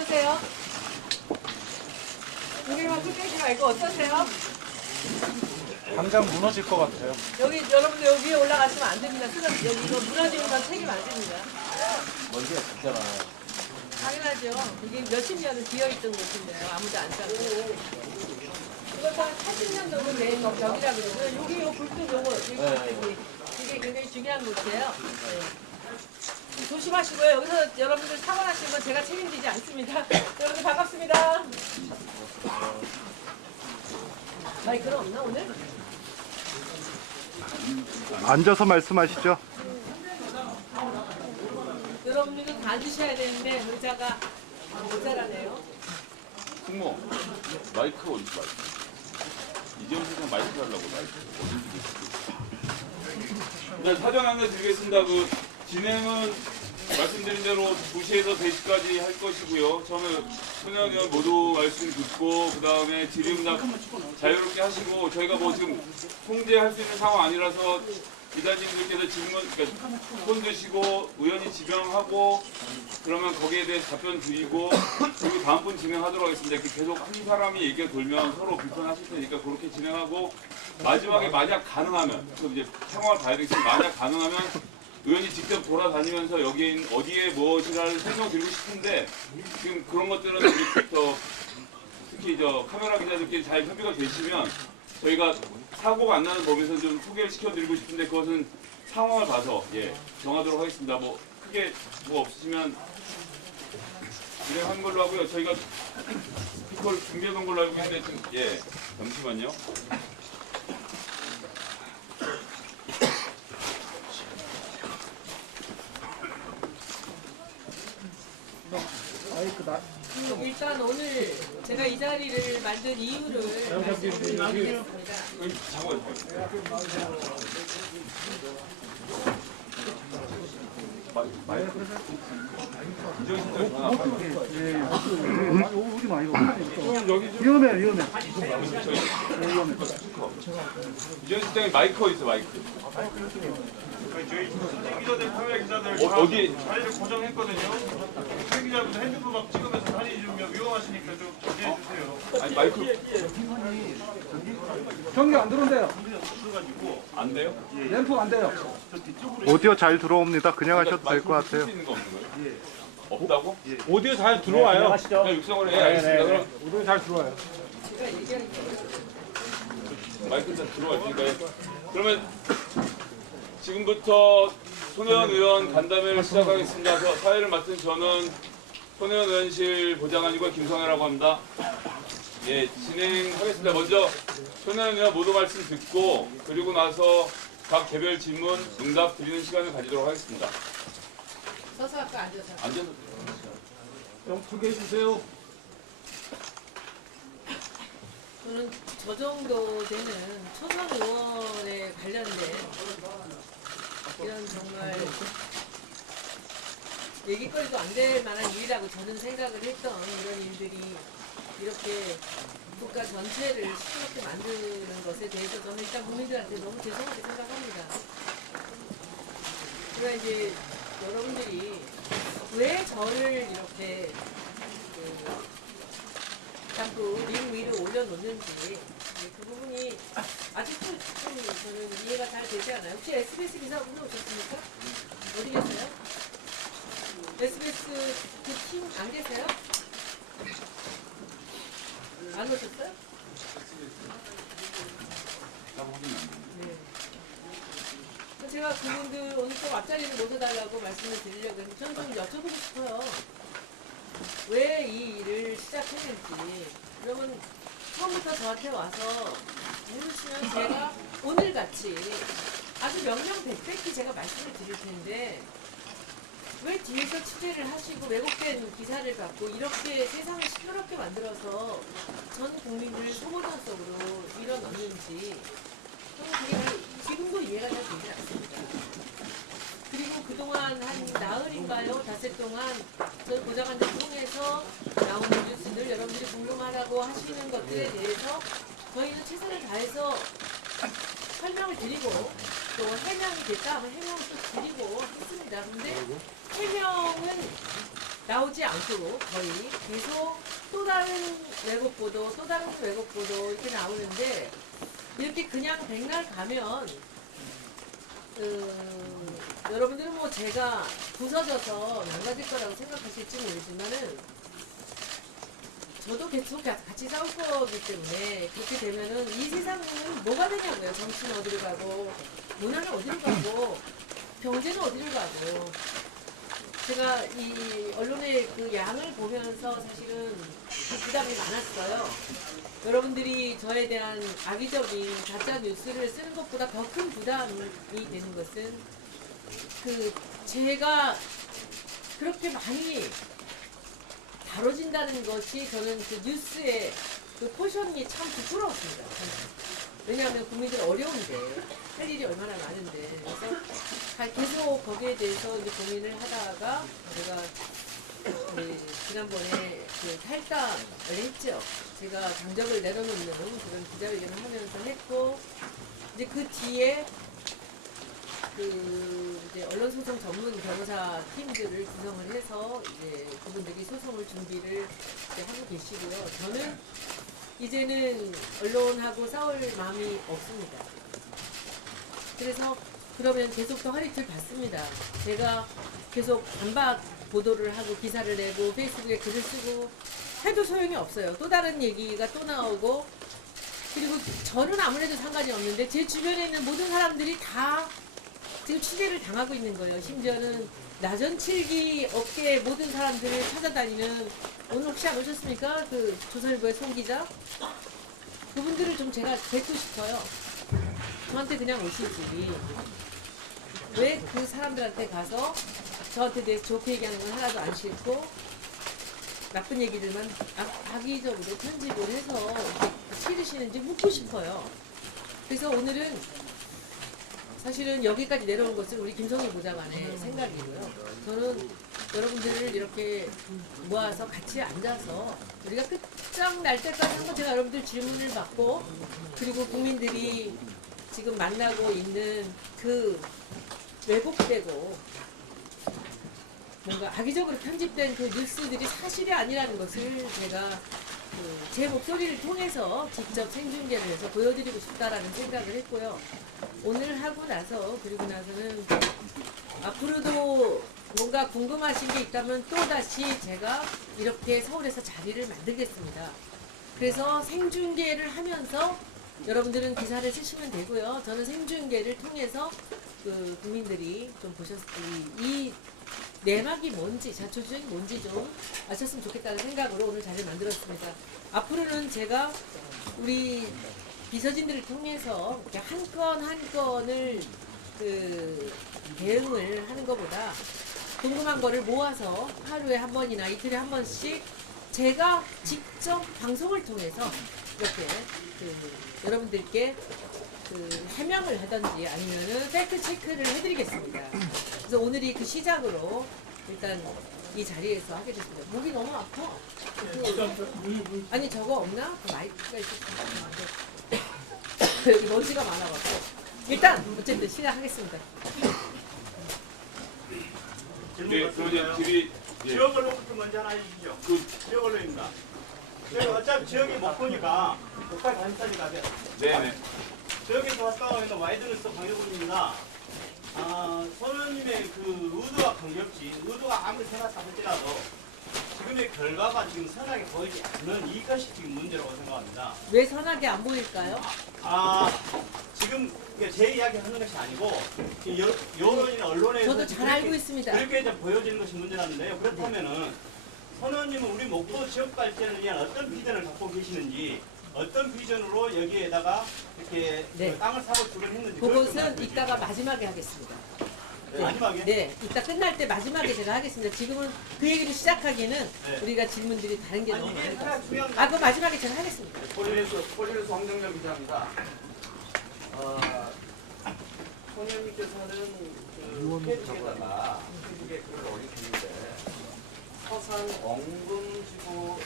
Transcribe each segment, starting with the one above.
어떠세요? 고개만 쭉 말고 어떠세요? 당장 무너질 것 같아요. 여기 여러분들 여기 위에 올라가시면 안 됩니다. 여기 이거 무너지는 건 책임 안 됩니다. 먼지가 진짜나. 당연하죠. 이게 몇십 년을 비어있던 곳인데요. 아무도 안 사고. 이것도 한 80년 정도 된 벽이라 그러고요. 여기 요 불뚝 요거 이게 굉장히 중요한 곳이에요. 네. 조심하시고요. 여기서 여러분들 사고 나시는 건 제가 책임지지 않습니다. 여러분들 반갑습니다. 마이크는 없나 오늘? 앉아서 말씀하시죠. 여러분들도 다 앉으셔야 되는데 의자가 모자라네요. 승모, 마이크 어디 있어? 이재훈 선생 마이크 하려고 마이크. 네, 사전 안내 드리겠습니다. 그 진행은 말씀드린 대로 2시에서 3시까지 할 것이고요. 처음에 손혜원 의원 모두 말씀 듣고 그 다음에 질의응답 자유롭게 하시고 저희가 뭐 지금 통제할 수 있는 상황 아니라서 기자님들께서 질문, 그러니까 손 드시고 의원이 지명하고 그러면 거기에 대해서 답변 드리고 그리고 다음 분 진행하도록 하겠습니다. 이렇게 계속 한 사람이 얘기가 돌면 서로 불편하실 테니까 그렇게 진행하고 마지막에 만약 가능하면 그 이제 상황을 봐야 되겠지만 만약 가능하면 의원이 직접 돌아다니면서 여기 어디에 무엇이라를 설명드리고 싶은데 지금 그런 것들은 특히 카메라 기자들끼리 잘 협의가 되시면 저희가 사고가 안 나는 범위에서 좀 소개를 시켜드리고 싶은데 그것은 상황을 봐서 정하도록 하겠습니다. 뭐 크게 뭐 없으시면 진행한 걸로 하고요. 저희가 스피커를 준비해놓은 걸로 알고 있는데 좀 잠시만요. 일단 오늘 제가 이 자리를 만든 이유를 말씀드리겠습니다. 위험해. 이재훈 실장님 마이크 어디 있어 마이크? 저희 수진 기자들, 카메라 기자들 어디? 자리를 고정했거든요. 수진 기자분들 핸드폰 막 찍으면서 사진 좀 위험하시니까 좀 자제해 주세요. 아니 마이크 전기 안 들어온대요. 안 돼요? 램프 안 돼요. 오디오 잘 들어옵니다. 그냥 하셔도 될 것 같아요. 쓸수 있는 거 없는 거예요? 없다고? 오디오 잘 들어와요. 그냥 육성으로 알겠습니다. 그럼 오디오 잘 들어와요. 마이크 일단 들어갈 테니까요. 그러면 지금부터 손혜원 의원 간담회를 시작하겠습니다. 사회를 맡은 저는 손혜원 의원실 보좌관이고 김성혜라고 합니다. 진행하겠습니다. 먼저 손혜원 의원 모두 말씀 듣고 그리고 나서 각 개별 질문, 응답 드리는 시간을 가지도록 하겠습니다. 서서 할까 앉아서? 앉아서 좀 크게 해주세요. 저는 저 정도 되는 초선 의원에 관련된 이런 정말 얘기거리도 안 될 만한 일이라고 저는 생각을 했던 이런 일들이 이렇게 국가 전체를 시끄럽게 만드는 것에 대해서 저는 일단 국민들한테 너무 죄송하게 생각합니다. 그러나 이제 여러분들이 왜 저를 이렇게 자꾸 링 위로 올려놓는지 그 부분이 아직도 좀 저는 이해가 잘 되지 않아요. 혹시 SBS 기사분 오셨습니까? 어디 계세요? SBS 그 팀 안 계세요? 안 오셨어요? 네. 제가 그분들 오늘 좀 앞자리를 모셔달라고 말씀을 드리려고 해서 저는 좀 여쭤보고 싶어요. 왜 이 일을 시작했는지. 그러면 처음부터 저한테 와서 물으시면 제가 오늘같이 아주 명명백백히 제가 말씀을 드릴 텐데 왜 뒤에서 취재를 하시고 왜곡된 기사를 갖고 이렇게 세상을 시끄럽게 만들어서 전 국민들 소모전 속으로 밀어넣는지 저는 그게 지금도 이해가 잘 되지 않습니다. 그리고 그동안 한 나흘인가요? 닷새 동안 전 보좌관들 통해서 나온 뉴스들 여러분들이 궁금하다고 하시는 것들에 대해서 저희는 최선을 다해서 설명을 드리고 또 해명이 됐다 하면 해명을 또 드리고 했습니다. 그런데 해명은 나오지 않고 거의 계속 또 다른 왜곡 보도, 또 다른 왜곡 보도 이렇게 나오는데 이렇게 그냥 백날 가면 여러분들은 뭐 제가 부서져서 망가질 거라고 생각하실지 모르지만은 저도 계속 같이 싸울 거기 때문에 그렇게 되면은 이 세상은 뭐가 되냐고요. 정치는 어디로 가고 문화는 어디로 가고 경제는 어디로 가고 제가 이 언론의 그 양을 보면서 사실은 그 부담이 많았어요. 여러분들이 저에 대한 악의적인 가짜 뉴스를 쓰는 것보다 더 큰 부담이 되는 것은 그 제가 그렇게 많이 다뤄진다는 것이 저는 그 뉴스의 그 포션이 참 부끄러웠습니다. 왜냐하면 국민들 어려운데 할 일이 얼마나 많은데 그래서 계속 거기에 대해서 이제 고민을 하다가 제가 지난번에 그 탈당을 했죠. 제가 당적을 내려놓는 그런 기자회견을 하면서 했고 이제 그 뒤에 그 이제 언론소송 전문 변호사 팀들을 구성을 해서 이제 그분들이 소송을 준비를 이제 하고 계시고요. 저는 이제는 언론하고 싸울 마음이 없습니다. 그래서 그러면 계속 더 허리를 받습니다. 제가 계속 반박 보도를 하고 기사를 내고 페이스북에 글을 쓰고 해도 소용이 없어요. 또 다른 얘기가 또 나오고 그리고 저는 아무래도 상관이 없는데 제 주변에 있는 모든 사람들이 다 지금 취재를 당하고 있는 거예요. 심지어는 나전칠기 업계 모든 사람들을 찾아다니는 오늘 혹시 안 오셨습니까? 그 조선일보의 송 기자? 그분들을 좀 제가 뵙고 싶어요. 저한테 그냥 오시지. 왜 그 사람들한테 가서 저한테 대해서 좋게 얘기하는 건 하나도 안 싫고 나쁜 얘기들만 악의적으로 편집을 해서 싫으시는지 묻고 싶어요. 그래서 오늘은 사실은 여기까지 내려온 것은 우리 김성희 보좌관의 생각이고요. 저는 여러분들을 이렇게 모아서 같이 앉아서 우리가 끝장날 때까지 한번 제가 여러분들 질문을 받고 그리고 국민들이 지금 만나고 있는 그 왜곡되고 뭔가 악의적으로 편집된 그 뉴스들이 사실이 아니라는 것을 제가 제 목소리를 통해서 직접 생중계를 해서 보여드리고 싶다라는 생각을 했고요. 오늘 하고 나서 그리고 나서는 앞으로도 뭔가 궁금하신 게 있다면 또다시 제가 이렇게 서울에서 자리를 만들겠습니다. 그래서 생중계를 하면서 여러분들은 기사를 쓰시면 되고요. 저는 생중계를 통해서 그 국민들이 좀 이 내막이 뭔지, 자초지종이 뭔지 좀 아셨으면 좋겠다는 생각으로 오늘 자리를 만들었습니다. 앞으로는 제가 우리 비서진들을 통해서 이렇게 한 건 한 건을 그 대응을 하는 것보다 궁금한 거를 모아서 하루에 한 번이나 이틀에 한 번씩 제가 직접 방송을 통해서 이렇게 여러분들께 해명을 하든지 아니면은 팩트 체크를 해드리겠습니다. 그래서 오늘이 그 시작으로 일단 이 자리에서 하게 됐습니다. 목이 너무 아파. 아니 저거 없나? 그 마이크가 있었는데 여기 먼지가 많아가지고 일단 어쨌든 시작하겠습니다. 네, 그러면 질의 지역 언론부터 먼저 하나 해주시죠. 지역 언론입니다. 저희 어차피 지역이 못 보니까 lokal 관찰이 가세요. 네네. 지역에서 활동하고 있는 와이드뉴스 방해군입니다. 선원님의 그 의도와 관계없이 의도가 아무리 선하다 할지라도 지금의 결과가 지금 선하게 보이지 않는 이것이 지금 문제라고 생각합니다. 왜 선하게 안 보일까요? 지금 제 이야기 하는 것이 아니고 여론이나 언론에서 저도 잘 알고 있습니다. 그렇게 이제 보여지는 것이 문제라는데요. 그렇다면은 선원님은 우리 목포 지역 발전을 위한 어떤 비전을 갖고 계시는지 어떤 비전으로 여기에다가 이렇게 네. 그 땅을 사고 주를 했는지 그것은 이따가 마지막에 하겠습니다. 네. 마지막에? 네, 이따 끝날 때 마지막에 제가 하겠습니다. 지금은 그 얘기를 시작하기에는 네. 우리가 질문들이 다른 게 너무 이게 많아요. 하나 중요한 그 마지막에 제가 하겠습니다. 폴리뉴스 황정렬 기자입니다. 소녀님께서는 그 페이스북에다가 페이스북에 글을 올리셨는데 서산 엉금지구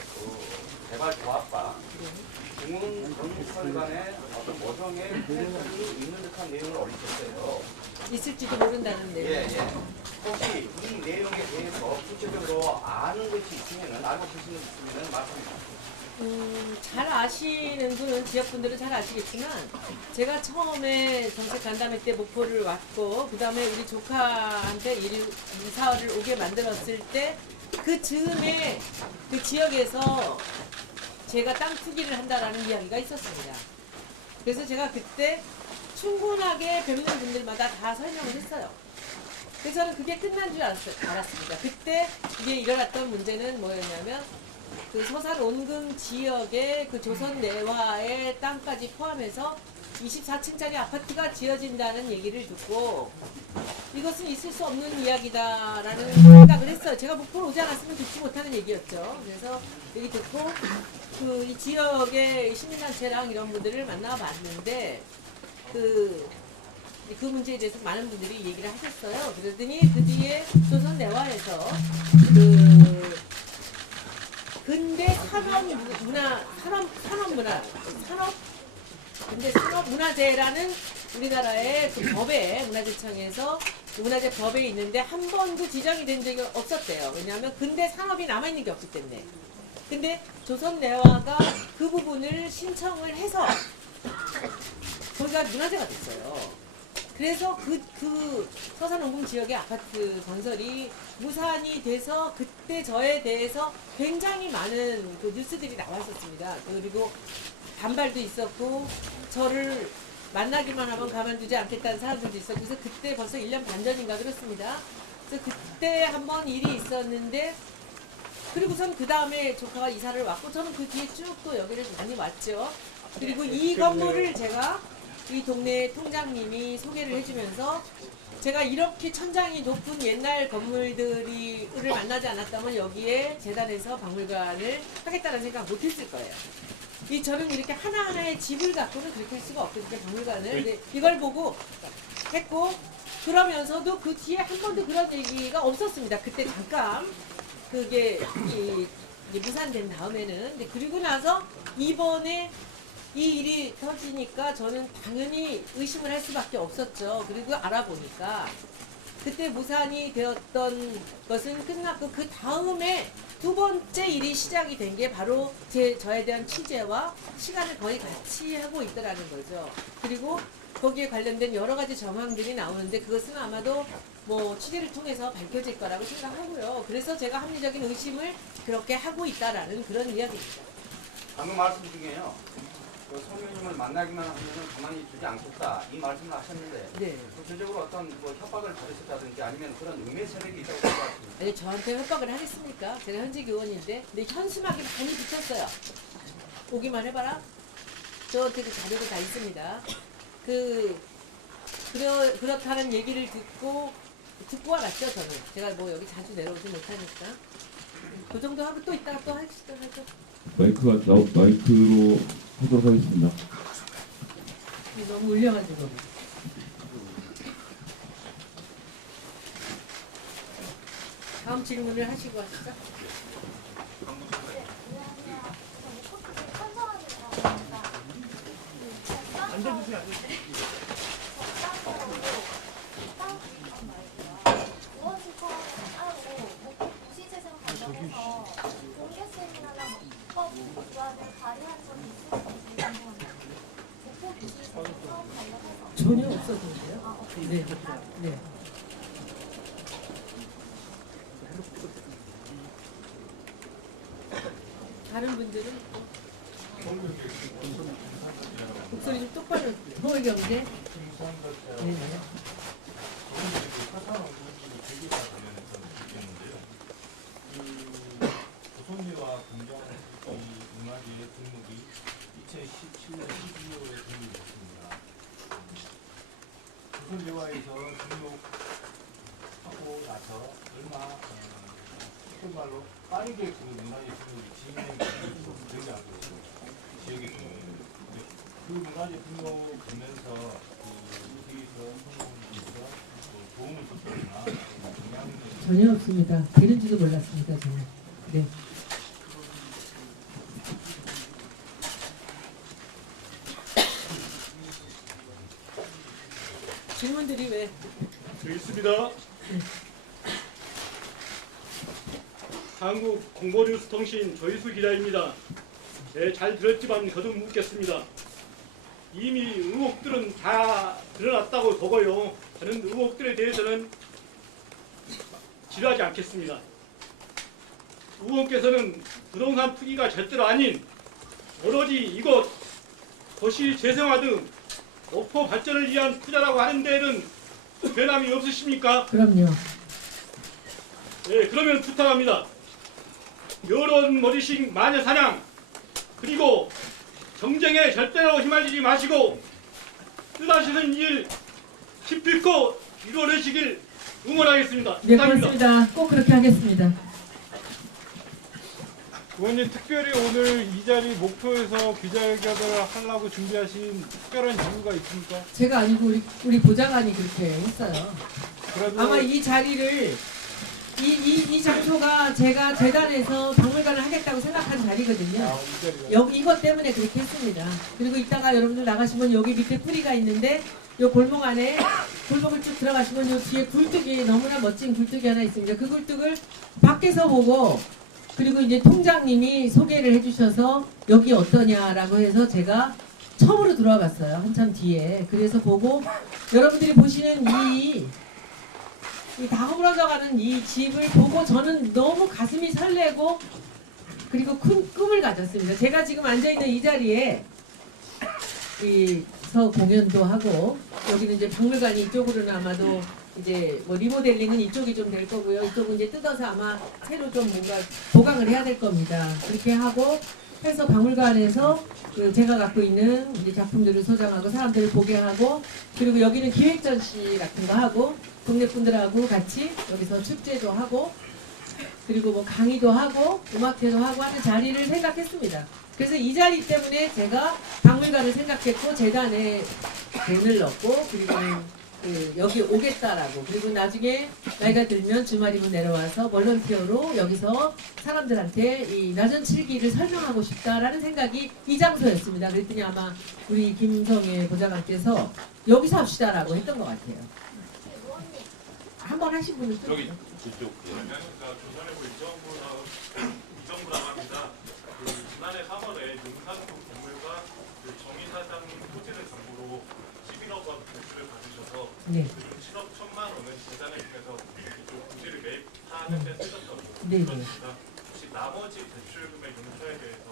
개발조합과 중흥정치설 간의 어떤 모종의 텐션이 있는 듯한 내용을 올리셨어요. 있을지도 모른다는 내용. 예. 혹시 이 내용에 대해서 구체적으로 아는 것이 있으면은 알고 계시는 것 있으면은 말씀해 주세요. 잘 아시는 분은 지역분들은 잘 아시겠지만 제가 처음에 정책 간담회 때 목포를 왔고 그 다음에 우리 조카한테 이사를 오게 만들었을 때 그 즈음에 그 지역에서 제가 땅 투기를 한다라는 이야기가 있었습니다. 그래서 제가 그때 충분하게 뵙는 분들마다 다 설명을 했어요. 그래서 저는 그게 끝난 줄 알았습니다. 그때 이게 일어났던 문제는 뭐였냐면 그 서산 온금 지역의 그 조선 내화의 땅까지 포함해서 24층짜리 아파트가 지어진다는 얘기를 듣고 이것은 있을 수 없는 이야기다라는 생각을 했어요. 제가 목포로 오지 않았으면 듣지 못하는 얘기였죠. 그래서 얘기 듣고 그 이 지역의 시민단체랑 이런 분들을 만나봤는데 그 문제에 대해서 많은 분들이 얘기를 하셨어요. 그러더니 그 뒤에 조선 내화에서 그 근대 산업문화재라는 우리나라의 그 법에 문화재청에서 문화재 법에 있는데 한 번도 지정이 된 적이 없었대요. 왜냐하면 근대 산업이 남아있는 게 없기 때문에. 근데 조선 내화가 그 부분을 신청을 해서 거기가 문화재가 됐어요. 그래서 그 서산 온금 지역의 아파트 건설이 무산이 돼서 그때 저에 대해서 굉장히 많은 그 뉴스들이 나왔었습니다. 그리고 반발도 있었고 저를 만나기만 하면 가만두지 않겠다는 사람들도 있었고 그래서 그때 벌써 1년 반 전인가 그렇습니다. 그래서 그때 한번 일이 있었는데 그리고선 그 다음에 조카가 이사를 왔고 저는 그 뒤에 쭉 또 여기를 많이 왔죠. 그리고 이 건물을 제가 이 동네 통장님이 소개를 해주면서 제가 이렇게 천장이 높은 옛날 건물들을 만나지 않았다면 여기에 재단에서 박물관을 하겠다는 생각 못했을 거예요. 저는 이렇게 하나하나의 집을 갖고는 그렇게 할 수가 없거든요, 박물관을. 근데 이걸 보고 했고 그러면서도 그 뒤에 한 번도 그런 얘기가 없었습니다. 그때 잠깐 그게 무산된 다음에는. 근데 그리고 나서 이번에 이 일이 터지니까 저는 당연히 의심을 할 수밖에 없었죠. 그리고 알아보니까 그때 무산이 되었던 것은 끝났고 그 다음에 두 번째 일이 시작이 된 게 바로 저에 대한 취재와 시간을 거의 같이 하고 있더라는 거죠. 그리고 거기에 관련된 여러 가지 정황들이 나오는데 그것은 아마도 뭐 취재를 통해서 밝혀질 거라고 생각하고요. 그래서 제가 합리적인 의심을 그렇게 하고 있다라는 그런 이야기입니다. 방금 말씀 중에요. 그 성교님을 만나기만 하면 가만히 두지 않겠다 이 말씀을 하셨는데 네. 구체적으로 어떤 뭐 협박을 받으셨다든지 아니면 그런 음해 세력이 있다고 생각하십니까? 아니 저한테 협박을 하겠습니까? 제가 현직 의원인데 근데 현수막이 많이 붙였어요. 오기만 해봐라. 저한테 그 자료가 다 있습니다. 그렇다는 얘기를 듣고 와갔죠 저는. 제가 뭐 여기 자주 내려오지 못하니까 그 정도 하고 또 이따가 또 하시죠. 마이크로 하도록 하겠습니다. 너무 울려가지고. 다음 질문을 하시고 하시죠. 전혀 없었는데요. 네. 네. 다른 분들은 목소리 좀 똑바로 경제. 네. 조선대와 공정 문화재의 등록이 2017년 12월에 등록이 됐습니다. 조선대와에서 등록하고 나서 얼마 정말로 빠르게 그 문화재 등록이 진행되지 않고 있고 지역에 그 문화재 등록되면서 여기서 성공에서 도움을 줬거나 영향을 전혀 없습니다. 되는지도 몰랐습니다. 저는. 네. 질문들이 왜? 여기 있습니다. 한국 공보뉴스통신 조희수 기자입니다. 네, 잘 들었지만 거듭 묻겠습니다. 이미 의혹들은 다 드러났다고 보고요. 다른 의혹들에 대해서는 지루하지 않겠습니다. 의원께서는 부동산 투기가 절대로 아닌 오로지 이곳 도시 재생화 등 목포 발전을 위한 투자라고 하는 데에는 변함이 없으십니까? 그럼요. 네, 그러면 부탁합니다. 여론 머리식 마녀 사냥 그리고 정쟁에 절대로 휘말리지 마시고 뜻하시는 일 기필코 이루어내시길 응원하겠습니다. 네, 감사합니다. 고맙습니다. 꼭 그렇게 하겠습니다. 의원님 특별히 오늘 이 자리 목표에서 기자회견을 하려고 준비하신 특별한 이유가 있습니까? 제가 아니고 우리 보좌관이 그렇게 했어요. 그래도 아마 이 자리를 이 장소가 제가 재단에서 박물관을 하겠다고 생각한 자리거든요. 이 자리가 이것 때문에 그렇게 했습니다. 그리고 이따가 여러분들 나가시면 여기 밑에 뿌리가 있는데 요 골목 안에 골목을 쭉 들어가시면 요 뒤에 굴뚝이 너무나 멋진 굴뚝이 하나 있습니다. 그 굴뚝을 밖에서 보고 그리고 이제 통장님이 소개를 해주셔서 여기 어떠냐라고 해서 제가 처음으로 들어와 봤어요. 한참 뒤에. 그래서 보고 여러분들이 보시는 이 다 허물어져가는 이 집을 보고 저는 너무 가슴이 설레고 그리고 큰 꿈을 가졌습니다. 제가 지금 앉아있는 이 자리에 서 공연도 하고 여기는 이제 박물관이 이쪽으로는 아마도 이제 뭐 리모델링은 이쪽이 좀 될 거고요. 이쪽은 이제 뜯어서 아마 새로 좀 뭔가 보강을 해야 될 겁니다. 그렇게 하고 해서 박물관에서 그 제가 갖고 있는 이제 작품들을 소장하고 사람들을 보게 하고 그리고 여기는 기획 전시 같은 거 하고 동네 분들하고 같이 여기서 축제도 하고 그리고 뭐 강의도 하고 음악회도 하고 하는 자리를 생각했습니다. 그래서 이 자리 때문에 제가 박물관을 생각했고 재단에 돈을 넣고 그리고 여기 오겠다라고 그리고 나중에 나이가 들면 주말이면 내려와서 볼런티어로 여기서 사람들한테 이 나전칠기를 설명하고 싶다라는 생각이 이 장소였습니다. 그랬더니 아마 우리 김성애 보좌관께서 여기서 합시다라고 했던 것 같아요. 한번 하신 분은 또 여기 이쪽. 조선일보 이정부라고 합니다. 지난해 3월에 용산동 건물과 정의사장 호텔을 장부로 11억 원 대출을 받으셔서 네. 그 7억 1천만 원은 재단을 통해서 이쪽 부지를 매입하는 데 쓰셨다고 네. 들었습니다. 혹시 나머지 대출 금액 용서에 대해서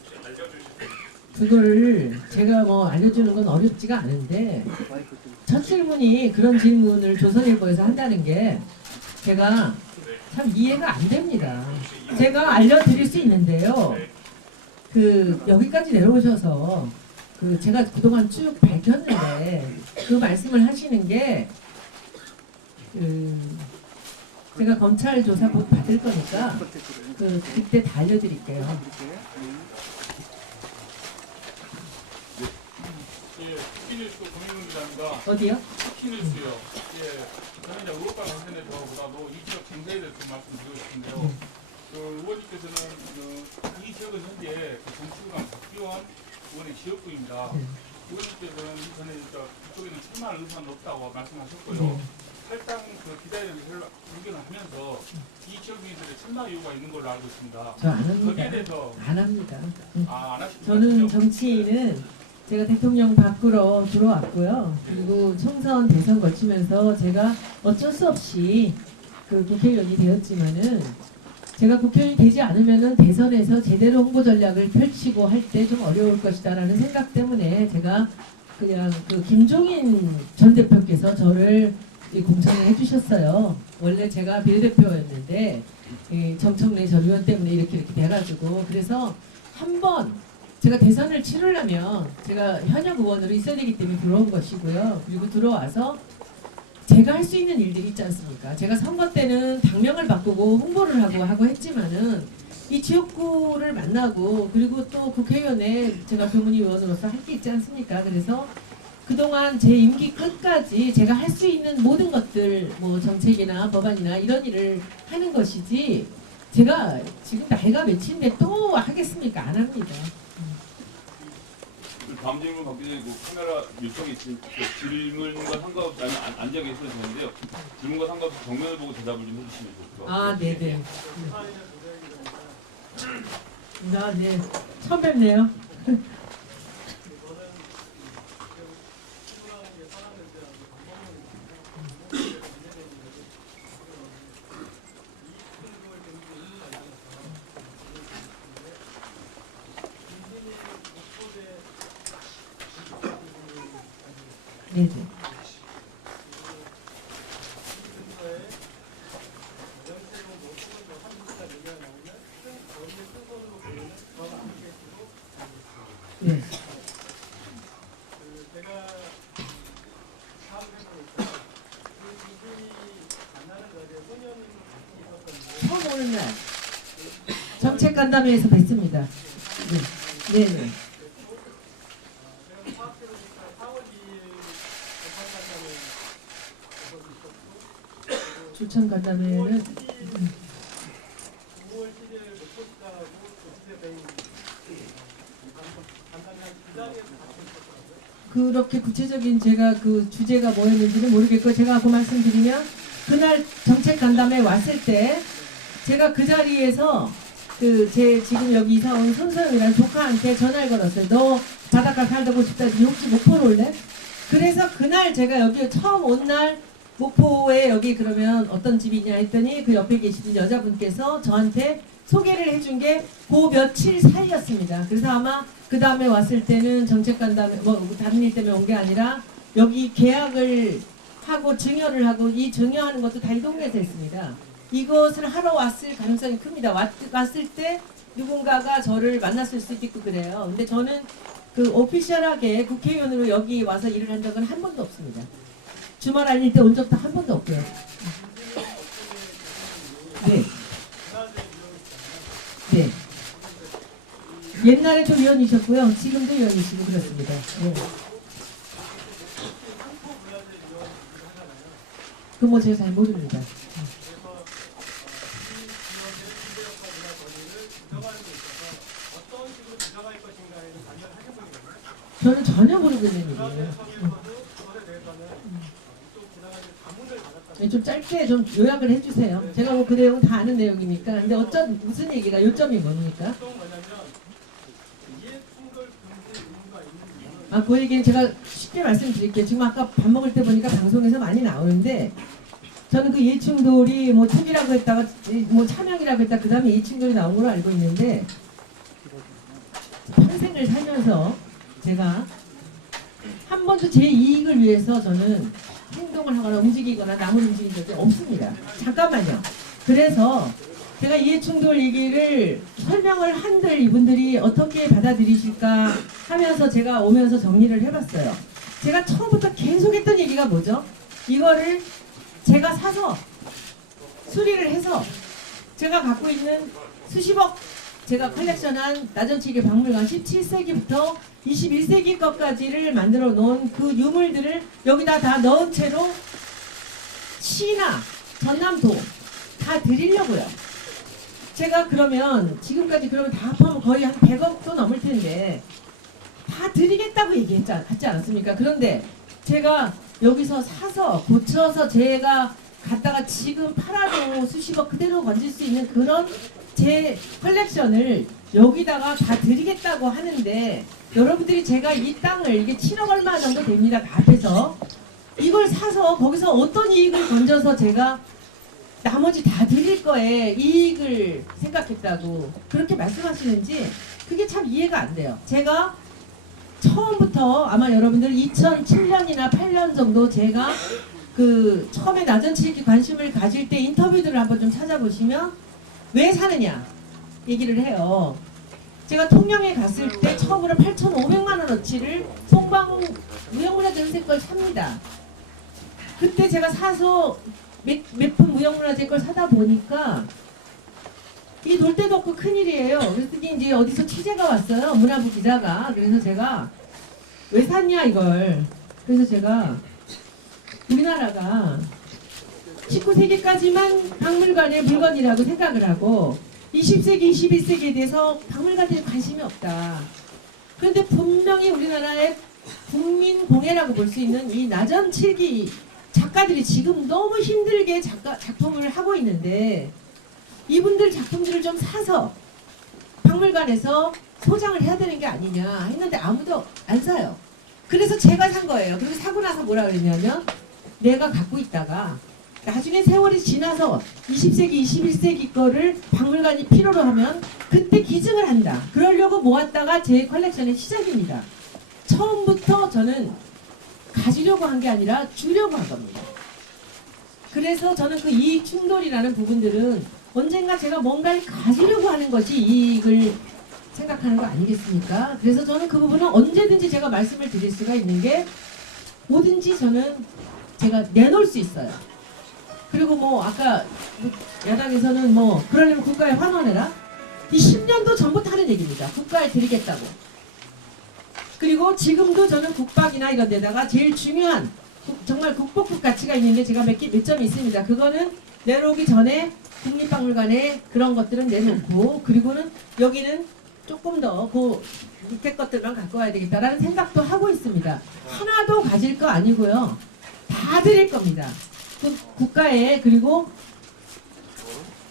혹시 알려주실 수 있나요? 그걸 제가 뭐 알려주는 건 어렵지가 않은데 첫 질문이 그런 질문을 조선일보에서 한다는 게 제가 참 이해가 안 됩니다. 제가 알려드릴 수 있는데요. 그 여기까지 내려오셔서 그 제가 그동안 쭉 밝혔는데 그 말씀을 하시는 게 제가 검찰 조사 곧 받을 거니까 그때 다 알려드릴게요. 예, 쿠키뉴스 공인문 기자입니다. 어디요? 쿠키뉴스요. 예, 저는 이제 의혹과 관련해서보다도 이 지역 경제에 대해서 좀 말씀드리고 싶은데요. 그 의원님께서는 이 지역은 현재 그 정치구간 박기원 의원의 지역구입니다. 의원님께서는 전에 그쪽에는 출마할 의사는 없다고 말씀하셨고요. 탈당 그 기다리는 의견을 하면서 이 지역 민들의 출마 이유가 있는 걸로 알고 있습니다. 저 안 합니다. 거기에 대해서 안 합니다. 안 하시는 저는 정치인은 제가 대통령 밖으로 들어왔고요. 그리고 총선 대선 거치면서 제가 어쩔 수 없이 그 국회의원이 되었지만은 제가 국회의원이 되지 않으면은 대선에서 제대로 홍보 전략을 펼치고 할 때 좀 어려울 것이다라는 생각 때문에 제가 그냥 그 김종인 전 대표께서 저를 공천을 해주셨어요. 원래 제가 비례대표였는데 정청래 전 의원 때문에 이렇게 돼가지고 그래서 한번 제가 대선을 치르려면 제가 현역 의원으로 있어야 되기 때문에 들어온 것이고요. 그리고 들어와서 제가 할 수 있는 일들이 있지 않습니까? 제가 선거 때는 당명을 바꾸고 홍보를 하고 했지만은 이 지역구를 만나고 그리고 또 국회의원에 제가 교문위 의원으로서 할 게 있지 않습니까? 그래서 그동안 제 임기 끝까지 제가 할 수 있는 모든 것들 뭐 정책이나 법안이나 이런 일을 하는 것이지 제가 지금 나이가 몇인데 또 하겠습니까? 안 합니다. 다음 질문 받기 전에 그 카메라 요청이 있을 질문과 상관없이 앉아 계셔도 되는데요. 질문과 상관없이 정면을 보고 대답을 좀 해주시면 좋을 것 같아요. 아, 네네. 네. 처음 뵙네요. 네네. 네. 처음 오는 날 정책 간담회에서 뵀습니다. 네. 네네. 주천 간담회는 그렇게 구체적인 제가 그 주제가 뭐였는지는 모르겠고 제가 그 말씀드리면 그날 정책 간담회 왔을 때 제가 그 자리에서 그 제 지금 여기 이사 온 손소영이라는 조카한테 전화를 걸었어요. 너 바닷가 살고 싶다. 니 혹시 목포로 올래? 그래서 그날 제가 여기 처음 온 날 목포에 여기 그러면 어떤 집이 있냐 했더니 그 옆에 계시는 여자분께서 저한테 소개를 해준 게 그 며칠 사이였습니다. 그래서 아마 그 다음에 왔을 때는 정책 간담회 뭐 다른 일 때문에 온 게 아니라 여기 계약을 하고 증여를 하고 이 증여하는 것도 다 이 동네에서 했습니다. 이것을 하러 왔을 가능성이 큽니다. 왔을 때 누군가가 저를 만났을 수도 있고 그래요. 근데 저는 그 오피셜하게 국회의원으로 여기 와서 일을 한 적은 한 번도 없습니다. 주말 아닐 때 온 적도 한 번도 없고요. 네. 네. 옛날에도 위원이셨고요. 지금도 위원이시고 그렇습니다. 네. 그 뭐 제가 잘 모릅니다. 저는 전혀 모르겠는 일이에요. 좀 짧게 좀 요약을 해주세요. 제가 뭐 그 내용 다 아는 내용이니까. 근데 무슨 얘기가 요점이 뭡니까? 그 얘기는 제가 쉽게 말씀드릴게요. 지금 아까 밥 먹을 때 보니까 방송에서 많이 나오는데 저는 그 이해충돌이 뭐 투기라고 했다가 뭐 차명이라고 했다 그 다음에 이해충돌이 나온 걸로 알고 있는데 평생을 살면서 제가 한 번도 제 이익을 위해서 저는 행동을 하거나 움직이거나 남을 움직인 적이 없습니다. 잠깐만요. 그래서 제가 이해충돌 얘기를 설명을 한들 이분들이 어떻게 받아들이실까 하면서 제가 오면서 정리를 해봤어요. 제가 처음부터 계속 했던 얘기가 뭐죠? 이거를 제가 사서 수리를 해서 제가 갖고 있는 수십억 제가 컬렉션한 나전치기 박물관 17세기부터 21세기 것까지를 만들어 놓은 그 유물들을 여기다 다 넣은 채로 시나 전남도 다 드리려고요. 제가 그러면 지금까지 그러면 다 합하면 거의 한 100억도 넘을 텐데 다 드리겠다고 얘기했지 않았습니까? 그런데 제가 여기서 사서 고쳐서 제가 갖다가 지금 팔아도 수십억 그대로 건질 수 있는 그런 제 컬렉션을 여기다가 다 드리겠다고 하는데 여러분들이 제가 이 땅을 이게 7억 얼마 정도 됩니다. 다 합해서 이걸 사서 거기서 어떤 이익을 건져서 제가 나머지 다 드릴 거에 이익을 생각했다고 그렇게 말씀하시는지 그게 참 이해가 안 돼요. 제가 처음부터 아마 여러분들 2007년이나 8년 정도 제가 그 처음에 나전치기 관심을 가질 때 인터뷰들을 한번 좀 찾아보시면 왜 사느냐 얘기를 해요. 제가 통영에 갔을 때 처음으로 8,500만 원어치를 송방 무형문화재 걸 삽니다. 그때 제가 사서 몇 푼 무형문화재 걸 사다 보니까 이 놀 데도 없고 큰일이에요. 그래서 이제 어디서 취재가 왔어요. 문화부 기자가. 그래서 제가 왜 샀냐 이걸. 그래서 제가 우리나라가 19세기까지만 박물관의 물건이라고 생각을 하고 20세기, 21세기에 대해서 박물관들이 관심이 없다. 그런데 분명히 우리나라의 국민 공예라고 볼 수 있는 이 나전 7기 작가들이 지금 너무 힘들게 작품을 하고 있는데 이분들 작품들을 좀 사서 박물관에서 소장을 해야 되는 게 아니냐 했는데 아무도 안 사요. 그래서 제가 산 거예요. 그리고 사고 나서 뭐라 그랬냐면 내가 갖고 있다가 나중에 세월이 지나서 20세기, 21세기 거를 박물관이 필요로 하면 그때 기증을 한다. 그러려고 모았다가 제 컬렉션의 시작입니다. 처음부터 저는 가지려고 한 게 아니라 주려고 한 겁니다. 그래서 저는 그 이익 충돌이라는 부분들은 언젠가 제가 뭔가를 가지려고 하는 것이 이익을 생각하는 거 아니겠습니까? 그래서 저는 그 부분은 언제든지 제가 말씀을 드릴 수가 있는 게 뭐든지 저는 제가 내놓을 수 있어요. 그리고 뭐 아까 야당에서는 뭐 그러려면 국가에 환원해라? 이 10년도 전부터 하는 얘기입니다. 국가에 드리겠다고. 그리고 지금도 저는 국박이나 이런 데다가 제일 중요한 정말 국보급 가치가 있는데 제가 몇 점이 있습니다. 그거는 내려오기 전에 국립박물관에 그런 것들은 내놓고 그리고는 여기는 조금 더 그 밑에 것들만 갖고 와야 되겠다라는 생각도 하고 있습니다. 하나도 가질 거 아니고요. 다 드릴 겁니다. 국가에 그리고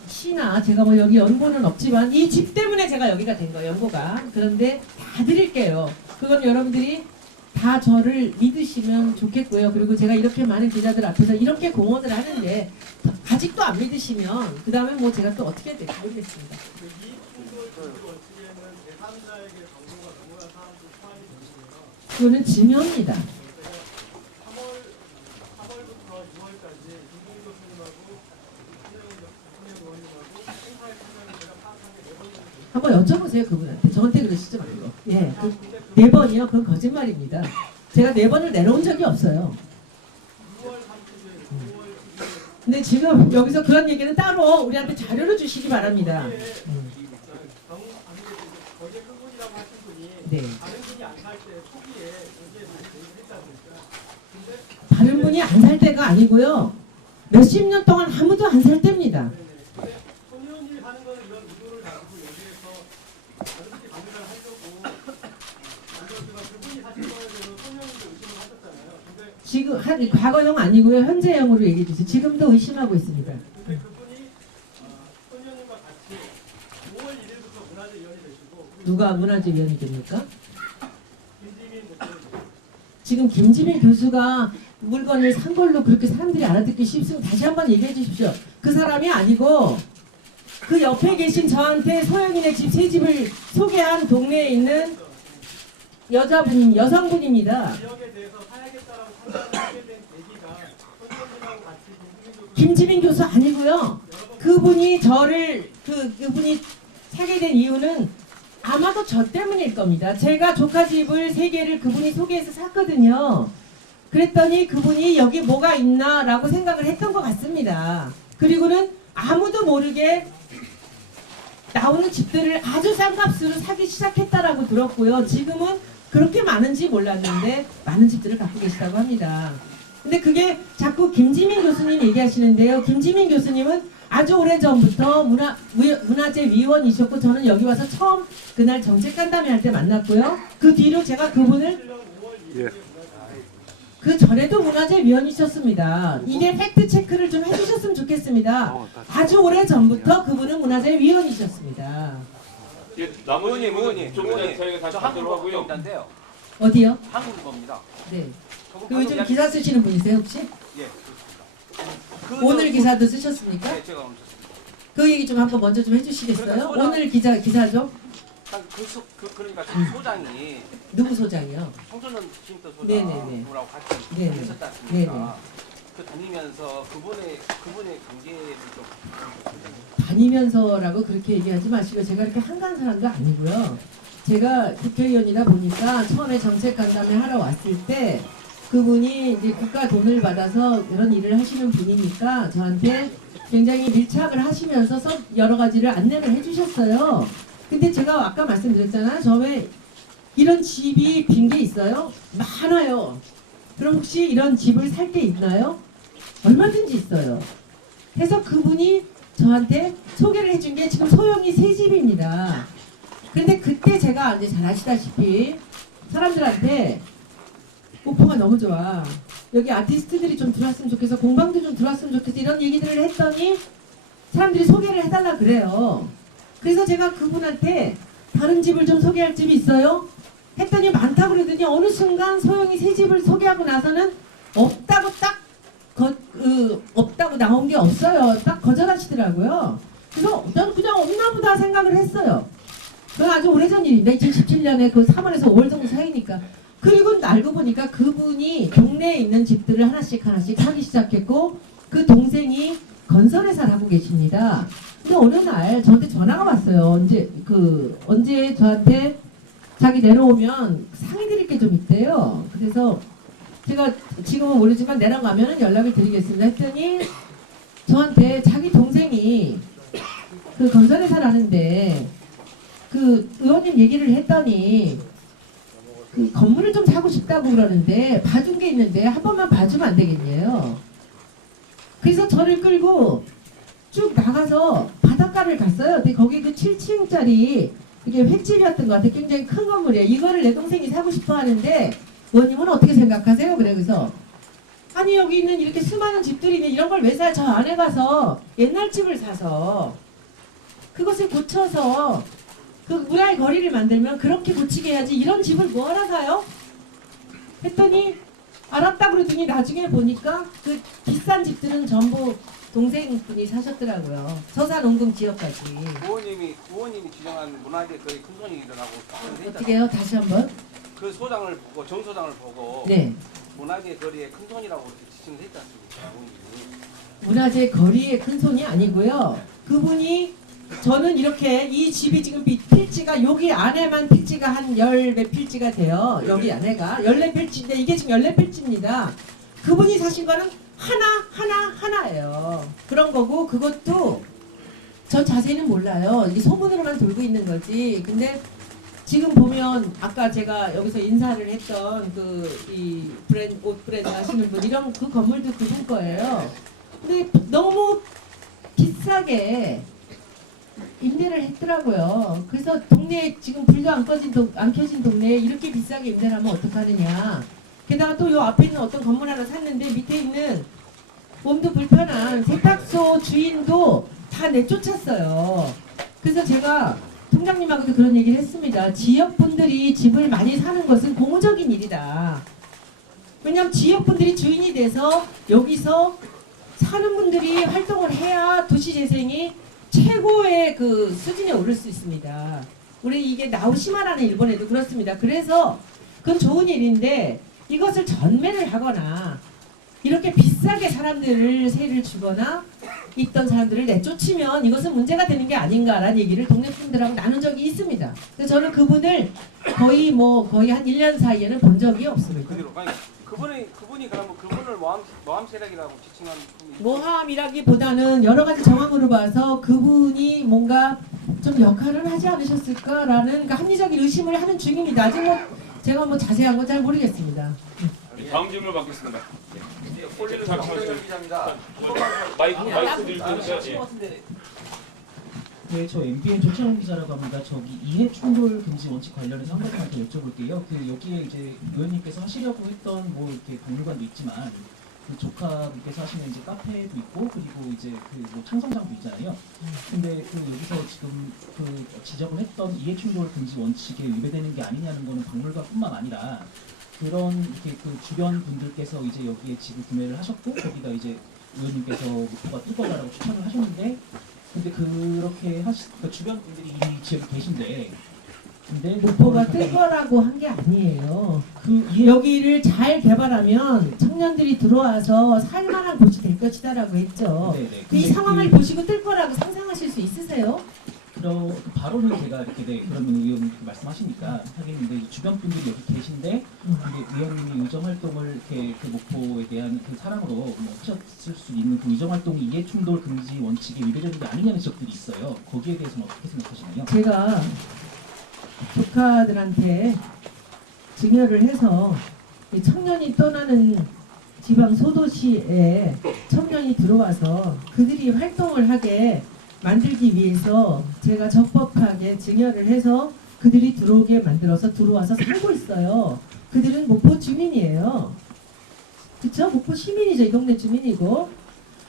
시나 제가 뭐 여기 연고는 없지만 이 집 때문에 제가 여기가 된 거예요. 연고가. 그런데 다 드릴게요. 그건 여러분들이 다 저를 믿으시면 좋겠고요. 그리고 제가 이렇게 많은 기자들 앞에서 이렇게 공헌을 하는데 아직도 안 믿으시면 그 다음에 뭐 제가 또 어떻게 해야 될지 모르겠습니다. 그거는 증여입니다. 한번 여쭤보세요 그분한테. 저한테 그러시지 말고. 예, 그 4번이요? 그건 거짓말입니다. 제가 4번을 내려온 적이 없어요. 근데 지금 여기서 그런 얘기는 따로 우리한테 자료를 주시기 바랍니다. 네. 다른 분이 안 살 때가 아니고요. 몇십 년 동안 아무도 안 살 때입니다. 지금 과거형 아니고요. 현재형으로 얘기해 주세요. 지금도 의심하고 있습니다. 누가 문화재위원이 됩니까? 지금 김지민 교수가 물건을 산 걸로 그렇게 사람들이 알아듣기 쉽으면 다시 한번 얘기해 주십시오. 그 사람이 아니고 그 옆에 계신 저한테 소영이네 집 새 집을 소개한 동네에 있는 여성분입니다. 김지민 교수 아니고요. 그분이 저를 그분이 사게 된 이유는 아마도 저 때문일 겁니다. 제가 조카 집을 3개를 그분이 소개해서 샀거든요. 그랬더니 그분이 여기 뭐가 있나 라고 생각을 했던 것 같습니다. 그리고는 아무도 모르게 나오는 집들을 아주 싼 값으로 사기 시작했다라고 들었고요. 지금은 그렇게 많은지 몰랐는데 많은 집들을 갖고 계시다고 합니다. 근데 그게 자꾸 김지민 교수님 얘기하시는데요. 김지민 교수님은 아주 오래전부터 문화재위원이셨고 저는 여기 와서 처음 그날 정책간담회 할 때 만났고요. 그 뒤로 제가 그분을 그 전에도 문화재위원이셨습니다. 이게 팩트 체크를 좀 해주셨으면 좋겠습니다. 아주 오래전부터 그분은 문화재위원이셨습니다. 예, 나머지는 좀 이따 저희가 다시 하도록 하고요. 어디요? 한국어입니다. 네. 그 요즘 기사 쓰시는 분이세요 혹시? 예. 오늘 기사도 쓰셨습니까? 네, 제가 오늘 썼습니다. 그 얘기 좀 한번 먼저 좀 해주시겠어요? 그러니까 소장- 오늘 기사 좀? 그러니까 소장이 누구 소장이요? 청소년 쉼터 네네네. 소장하고 같이 네네. 했었지 네네. 않습니까? 그 다니면서 그분의 관계를 좀 다니면서라고 그렇게 얘기하지 마시고 제가 이렇게 한가한 사람도 아니고요. 제가 국회의원이다 보니까 처음에 정책 간담회 하러 왔을 때 그분이 이제 국가 돈을 받아서 이런 일을 하시는 분이니까 저한테 굉장히 밀착을 하시면서 여러 가지를 안내를 해주셨어요. 근데 제가 아까 말씀드렸잖아요. 저에 이런 집이 빈 게 있어요? 많아요. 그럼 혹시 이런 집을 살 게 있나요? 얼마든지 있어요. 그래서 그분이 저한테 소개를 해준 게 지금 소영이 새 집입니다. 그런데 그때 제가 이제 잘 아시다시피 사람들한테 목포가 너무 좋아. 여기 아티스트들이 좀 들어왔으면 좋겠어. 공방도 좀 들어왔으면 좋겠어. 이런 얘기들을 했더니 사람들이 소개를 해달라 그래요. 그래서 제가 그분한테 다른 집을 좀 소개할 집이 있어요? 했더니 많다고 그러더니 어느 순간 소영이 새 집을 소개하고 나서는 없다고 딱 없다고 나온 게 없어요. 딱 거절하시더라고요. 그래서 저는 그냥 없나 보다 생각을 했어요. 그건 아주 오래전 일입니다. 2017년에 그 3월에서 5월 정도 사이니까. 그리고 알고 보니까 그분이 동네에 있는 집들을 하나씩 사기 시작했고 그 동생이 건설회사를 하고 계십니다. 근데 어느 날 저한테 전화가 왔어요. 언제 저한테 자기 내려오면 상의 드릴 게 좀 있대요. 그래서 제가 지금은 모르지만 내려가면은 연락을 드리겠습니다 했더니 저한테 자기 동생이 그 건설회사를 하는데 그 의원님 얘기를 했더니 그 건물을 좀 사고 싶다고 그러는데 봐준 게 있는데 한 번만 봐주면 안 되겠냐요. 그래서 저를 끌고 쭉 나가서 바닷가를 갔어요. 근데 거기 그 7층짜리 이게 횟집이었던 것 같아요. 굉장히 큰 건물이에요. 이거를 내 동생이 사고 싶어 하는데 의원님은 어떻게 생각하세요? 그래 그래서 아니 여기 있는 이렇게 수많은 집들이 있는데 이런 걸 왜 사? 저 안에 가서 옛날 집을 사서 그것을 고쳐서 그 문화의 거리를 만들면 그렇게 고치게 해야지 이런 집을 뭐하러 사요? 했더니 알았다 그러더니 나중에 보니까 그 비싼 집들은 전부 동생분이 사셨더라고요. 서산원금 지역까지. 의원님이 지정한 문화재 거의 큰 손이 일어나고 어떻게 해요? 다시 한번. 그 소장을 보고 정 소장을 보고 네. 문화재 거리의 큰 손이라고 이렇게 지칭을 했지 않습니까? 의원님이. 문화재 거리의 큰 손이 아니고요. 그분이 저는 이렇게 이 집이 지금 필지가 여기 안에만 필지가 한 10몇 필지가 돼요. 여기 안에가 14필지인데 이게 지금 14필지입니다. 그분이 사신 거는 하나예요. 그런 거고 그것도 저 자세히는 몰라요. 이게 소문으로만 돌고 있는 거지. 근데 지금 보면 아까 제가 여기서 인사를 했던 이 옷 브랜드 하시는 분 이런 그 건물도 그분 거예요. 근데 너무 비싸게 임대를 했더라고요. 그래서 동네에 지금 불도 안 켜진 동네에 이렇게 비싸게 임대를 하면 어떡하느냐. 게다가 또 요 앞에 있는 어떤 건물 하나 샀는데 밑에 있는 몸도 불편한 세탁소 주인도 다 내쫓았어요. 그래서 제가 통장님하고도 그런 얘기를 했습니다. 지역분들이 집을 많이 사는 것은 공적인 일이다. 왜냐하면 지역분들이 주인이 돼서 여기서 사는 분들이 활동을 해야 도시재생이 최고의 그 수준에 오를 수 있습니다. 우리 이게 나우시마라는 일본에도 그렇습니다. 그래서 그건 좋은 일인데 이것을 전매를 하거나 이렇게 비싸게 사람들을 세를 주거나 있던 사람들을 내쫓으면 이것은 문제가 되는 게 아닌가라는 얘기를 동네 분들하고 나눈 적이 있습니다. 그래서 저는 그분을 거의 한 1년 사이에는 본 적이 없습니다. 그대로 아니 그분이 그러면 그분을 모함 세력이라고 지칭한 분이 모함이라기보다는 여러 가지 정황으로 봐서 그분이 뭔가 좀 역할을 하지 않으셨을까라는 그러니까 합리적인 의심을 하는 중입니다. 아직 제가 자세한 건 잘 모르겠습니다. 다음 질문을 받겠습니다. 꼴리는 박정현 기자입니다. 마이크 드릴 테니까. 네, 저 MBN 조창훈 기자라고 합니다. 저기 이해 충돌 금지 원칙 관련해서 한 가지만 더 여쭤볼게요. 여기에 이제 의원님께서 하시려고 했던 이렇게 박물관도 있지만 그 조카분께서 하시는 이제 카페도 있고 그리고 이제 창성장도 있잖아요. 근데 여기서 지금 지적을 했던 이해 충돌 금지 원칙에 위배되는 게 아니냐는 거는 박물관뿐만 아니라 그런 이렇게 주변 분들께서 이제 여기에 집을 구매를 하셨고 거기다 이제 의원님께서 목포가 뜰거라고 추천을 하셨는데 근데 그렇게 주변 분들이 이미 지역에 계신데 근데 목포가 뜰 거라고 한 게 아니에요. 여기를 잘 개발하면 청년들이 들어와서 살만한 곳이 될 것이다라고 했죠. 네네. 이 상황을 보시고 뜰 거라고 상상하실 수 있으세요? 바로는 제가 이렇게 그러면 의원님 이렇게 말씀하시니까 하겠는데 주변 분들이 여기 계신데 근데 의원님이 의정 활동을 이렇게 목포에 대한 사랑으로 하셨을 수 있는 의정 활동이 이해 충돌 금지 원칙에 위배되는 게 아니냐는 지적들이 있어요. 거기에 대해서는 어떻게 생각하시나요? 제가 조카들한테 증여를 해서 청년이 떠나는 지방 소도시에 청년이 들어와서 그들이 활동을 하게 만들기 위해서 제가 적법하게 증여를 해서 그들이 들어오게 만들어서 들어와서 살고 있어요. 그들은 목포 주민이에요. 그쵸? 목포 시민이죠. 이 동네 주민이고.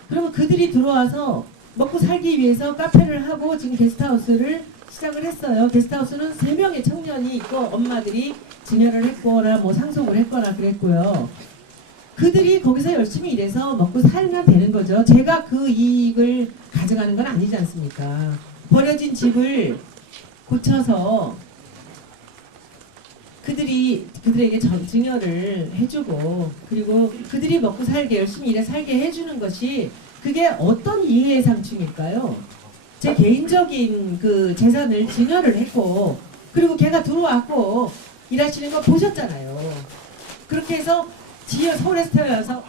그러면 그들이 들어와서 먹고 살기 위해서 카페를 하고 지금 게스트하우스를 시작을 했어요. 게스트하우스는 3명의 청년이 있고 엄마들이 증여를 했거나 뭐 상속을 했거나 그랬고요. 그들이 거기서 열심히 일해서 먹고 살면 되는 거죠. 제가 그 이익을 가져가는 건 아니지 않습니까? 버려진 집을 고쳐서 그들에게 증여를 해주고 그리고 그들이 먹고 살게 열심히 일해 살게 해주는 것이 그게 어떤 이해의 상충일까요? 제 개인적인 그 재산을 증여를 했고 그리고 걔가 들어왔고 일하시는 거 보셨잖아요. 그렇게 해서 서울에서 태어나서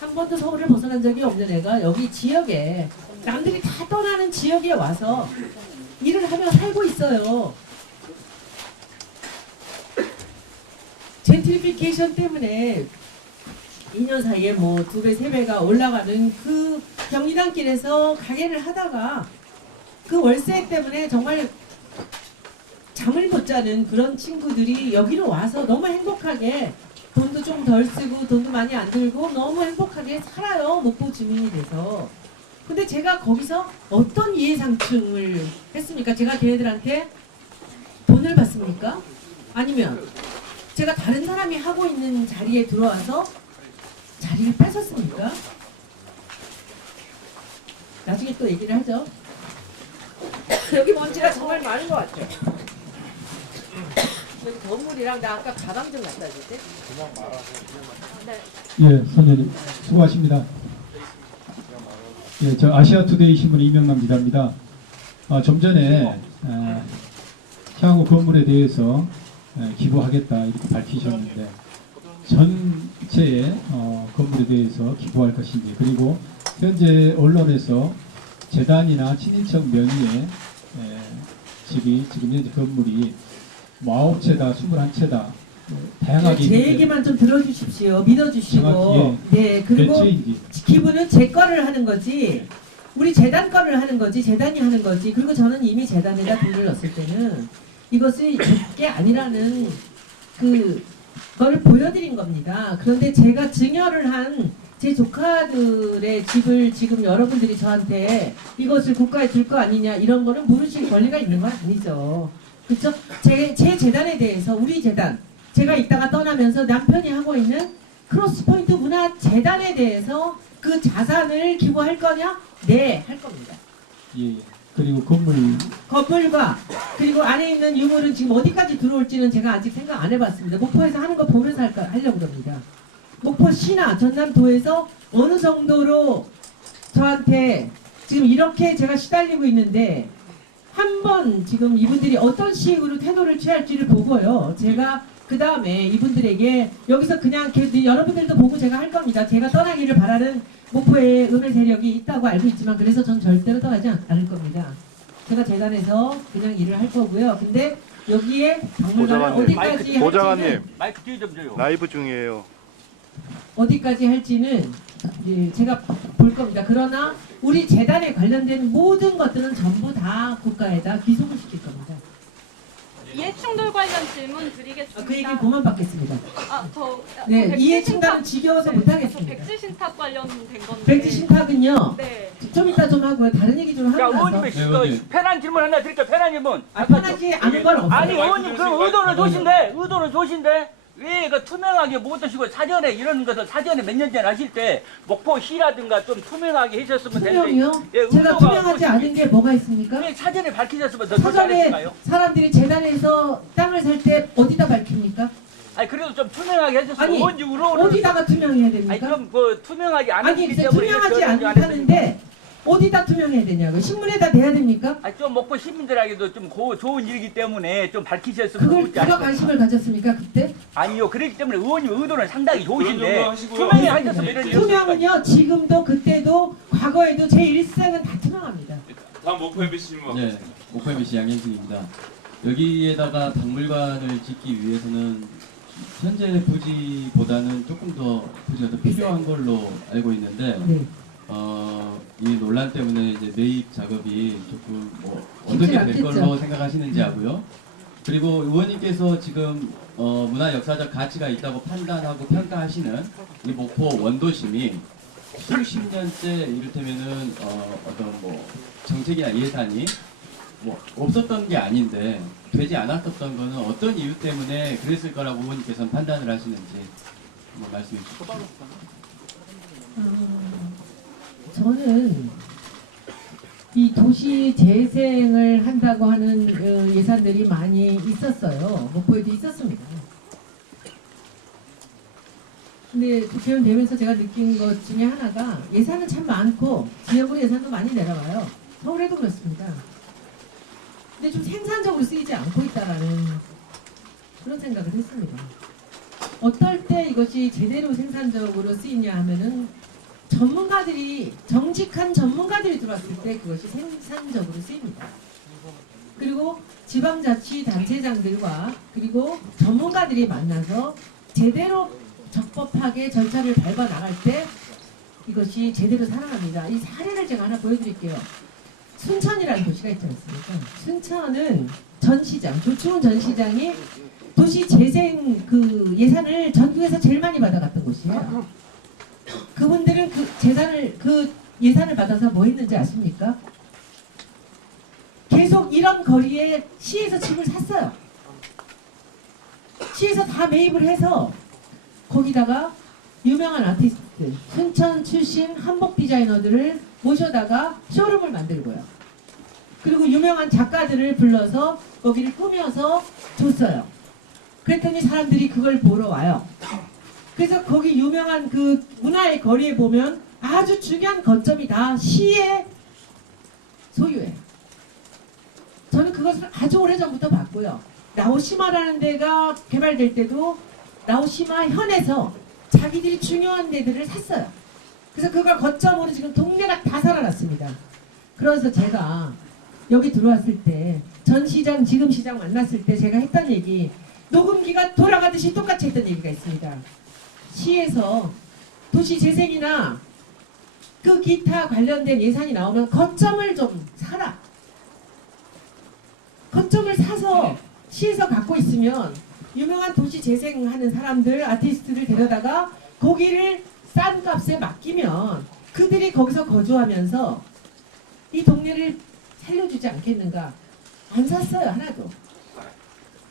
한 번도 서울을 벗어난 적이 없는 애가 여기 지역에 남들이 다 떠나는 지역에 와서 일을 하며 살고 있어요. 젠트리피케이션 때문에 2년 사이에 뭐 2배, 3배가 올라가는 그 경리단길에서 가게를 하다가 그 월세 때문에 정말 잠을 못 자는 그런 친구들이 여기로 와서 너무 행복하게 돈도 좀 덜 쓰고 돈도 많이 안 들고 너무 행복하게 살아요. 목포 주민이 돼서. 근데 제가 거기서 어떤 이해상충을 했습니까? 제가 걔네들한테 돈을 받습니까? 아니면 제가 다른 사람이 하고 있는 자리에 들어와서 자리를 뺏었습니까? 나중에 또 얘기를 하죠. 여기 먼지가 정말 많은 것 같죠? 여기 건물이랑 나 아까 가방 좀 갖다 줄 때? 예, 선생님 수고하십니다. 예, 저 아시아투데이 신문 이명남 기자입니다. 좀 전에 향후 건물에 대해서 기부하겠다 이렇게 밝히셨는데 전체의 건물에 대해서 기부할 것인지 그리고 현재 언론에서 재단이나 친인척 명의의 집이 지금 현재 건물이 뭐 9채다 21채다 다양하게 제 얘기만 좀 들어주십시오. 믿어주시고 네 그리고 기부는 제 거를 하는 거지 우리 재단 거를 하는 거지 재단이 하는 거지 그리고 저는 이미 재단에다 돈을 넣었을 때는 이것이 제 게 아니라는 그거를 보여드린 겁니다. 그런데 제가 증여를 한 제 조카들의 집을 지금 여러분들이 저한테 이것을 국가에 줄 거 아니냐 이런 거는 물으실 권리가 있는 건 아니죠. 그렇죠? 제 재단에 대해서 우리 재단 제가 이따가 떠나면서 남편이 하고 있는 크로스포인트 문화재단에 대해서 그 자산을 기부할 거냐? 네, 할 겁니다. 예. 그리고 건물과 그리고 안에 있는 유물은 지금 어디까지 들어올지는 제가 아직 생각 안 해봤습니다. 목포에서 하는 거 보면서 하려고 합니다. 목포시나 전남도에서 어느 정도로 저한테 지금 이렇게 제가 시달리고 있는데 한번 지금 이분들이 어떤 식으로 태도를 취할지를 보고요. 제가 그 다음에 이분들에게 여기서 그냥 여러분들도 보고 제가 할 겁니다. 제가 떠나기를 바라는 목포에 음의 세력이 있다고 알고 있지만 그래서 전 절대로 떠나지 않을 겁니다. 제가 재단에서 그냥 일을 할 거고요. 근데 여기에 박물관을 어디까지 보좌관님 마이크 뒤에 좀 줘요. 라이브 중이에요. 어디까지 할지는 제가 볼 겁니다. 그러나 우리 재단에 관련된 모든 것들은 전부 다 국가에다 기속을 시킬 겁니다. 이해충돌 관련 질문 드리겠습니다. 그 얘기 그만 받겠습니다. 네, 이해충돌은 지겨워서 못하겠습니다. 백지신탁 관련된 건데. 백지신탁은요. 네. 좀 이따 좀 하고요. 다른 얘기 좀 하고 나서. 의원님 편한 질문 하나 드릴게요. 편한 질문. 편하지 않은 건 없어요. 아니 의원님 그럼 의도를 조신데 왜 그 투명하게 못 하시고 사전에 이런 것을 사전에 몇 년 전에 하실 때 목포시라든가 좀 투명하게 해줬으면 되는데 투명이요? 제가 투명하지 않은 게 뭐가 있습니까? 왜 사전에 밝히셨으면 더 사전에 잘했을까요? 사람들이 재단에서 땅을 살 때 어디다 밝힙니까? 아니 그래도 좀 투명하게 해줬으면 아니 어디다가 투명해야 됩니까? 아니 그럼 그 투명하지 않은 아니 투명하지 않다는데 어디다 투명해야 되냐고 신문에다 내야 됩니까? 아니 좀 먹고 시민들에게도 좀 좋은 일이기 때문에 좀 밝히셨으면 그걸 누가 관심을 가졌습니까 그때? 아니요 그렇기 때문에 의원님 의도는 상당히 좋으신데 투명히 하셨으면 이런 투명은요 지금도 그때도 과거에도 제 일생은 다 투명합니다. 다음 목포 MBC 질문 네, 목포 MBC 양현승입니다. 여기에다가 박물관을 짓기 위해서는 현재 부지보다는 조금 더 부지가 더 필요한 걸로 알고 있는데 네. 이 논란 때문에 이제 매입 작업이 조금 뭐 쉽지 어떻게 될 않겠죠. 걸로 생각하시는지 하고요. 그리고 의원님께서 지금 문화 역사적 가치가 있다고 판단하고 평가하시는 이 목포 원도심이 수십 년째 이를테면은 어떤 뭐 정책이나 예산이 뭐 없었던 게 아닌데 되지 않았었던 거는 어떤 이유 때문에 그랬을 거라고 의원님께서는 판단을 하시는지 한번 말씀해 주시죠. 저는 이 도시 재생을 한다고 하는 예산들이 많이 있었어요. 목포에도 있었습니다. 근데 국회의원 되면서 제가 느낀 것 중에 하나가 예산은 참 많고 지역으로 예산도 많이 내려와요. 서울에도 그렇습니다. 근데 좀 생산적으로 쓰이지 않고 있다라는 그런 생각을 했습니다. 어떨 때 이것이 제대로 생산적으로 쓰이냐 하면은 전문가들이 정직한 전문가들이 들어왔을 때 그것이 생산적으로 쓰입니다. 그리고 지방자치단체장들과 그리고 전문가들이 만나서 제대로 적법하게 절차를 밟아 나갈 때 이것이 제대로 살아납니다. 이 사례를 제가 하나 보여드릴게요. 순천이라는 도시가 있지 않습니까? 순천은 전 시장, 조충훈 전 시장이 도시 재생 그 예산을 전국에서 제일 많이 받아갔던 곳이에요. 그분들은 그 예산을 받아서 뭐 했는지 아십니까? 계속 이런 거리에 시에서 집을 샀어요. 시에서 다 매입을 해서 거기다가 유명한 아티스트, 순천 출신 한복 디자이너들을 모셔다가 쇼룸을 만들고요. 그리고 유명한 작가들을 불러서 거기를 꾸며서 줬어요. 그랬더니 사람들이 그걸 보러 와요. 그래서 거기 유명한 그 문화의 거리에 보면 아주 중요한 거점이 다 시의 소유예요. 저는 그것을 아주 오래전부터 봤고요. 나오시마라는 데가 개발될 때도 나오시마 현에서 자기들이 중요한 데들을 샀어요. 그래서 그걸 거점으로 지금 동네가 다 살아났습니다. 그래서 제가 여기 들어왔을 때 전 시장, 지금 시장 만났을 때 제가 했던 얘기, 녹음기가 돌아가듯이 똑같이 했던 얘기가 있습니다. 시에서 도시 재생이나 그 기타 관련된 예산이 나오면 거점을 좀 사라. 거점을 사서 시에서 갖고 있으면 유명한 도시 재생하는 사람들, 아티스트들 데려다가 거기를 싼 값에 맡기면 그들이 거기서 거주하면서 이 동네를 살려주지 않겠는가. 안 샀어요, 하나도.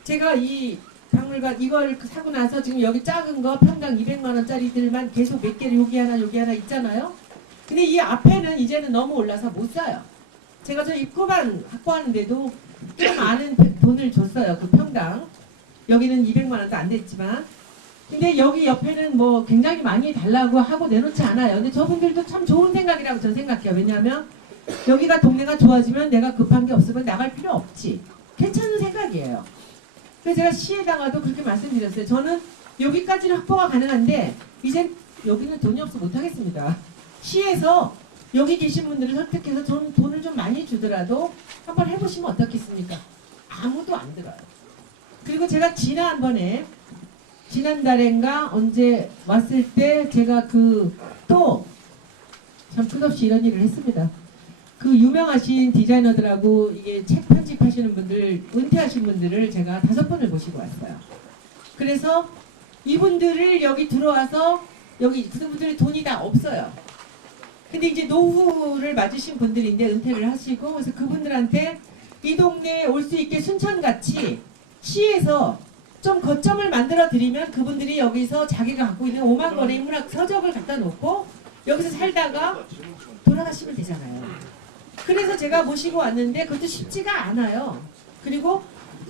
제가 이 박물관 이걸 사고 나서 지금 여기 작은 거 평당 200만 원짜리들만 계속 몇 개를 여기 하나 있잖아요. 근데 이 앞에는 이제는 너무 올라서 못 사요. 제가 저 입구만 확보하는데도 좀 많은 돈을 줬어요. 그 평당. 여기는 200만 원도 안 됐지만. 근데 여기 옆에는 뭐 굉장히 많이 달라고 하고 내놓지 않아요. 근데 저분들도 참 좋은 생각이라고 저는 생각해요. 왜냐하면 여기가 동네가 좋아지면 내가 급한 게 없으면 나갈 필요 없지. 괜찮은 생각이에요. 그래서 제가 시에다가도 그렇게 말씀드렸어요. 저는 여기까지는 확보가 가능한데 이젠 여기는 돈이 없어 못하겠습니다. 시에서 여기 계신 분들을 설득해서 좀 돈을 좀 많이 주더라도 한번 해보시면 어떻겠습니까? 아무도 안 들어요. 그리고 제가 지난달인가 언제 왔을 때 제가 또 참 끝없이 이런 일을 했습니다. 그 유명하신 디자이너들하고 이게 책 편집하시는 분들, 은퇴하신 분들을 제가 5분을 모시고 왔어요. 그래서 이분들을 여기 들어와서 여기 그분들이 돈이 다 없어요. 근데 이제 노후를 맞으신 분들인데 은퇴를 하시고 그래서 그분들한테 이 동네에 올 수 있게 순천같이 시에서 좀 거점을 만들어 드리면 그분들이 여기서 자기가 갖고 있는 5만 권의 문학 서적을 갖다 놓고 여기서 살다가 돌아가시면 되잖아요. 그래서 제가 모시고 왔는데 그것도 쉽지가 않아요. 그리고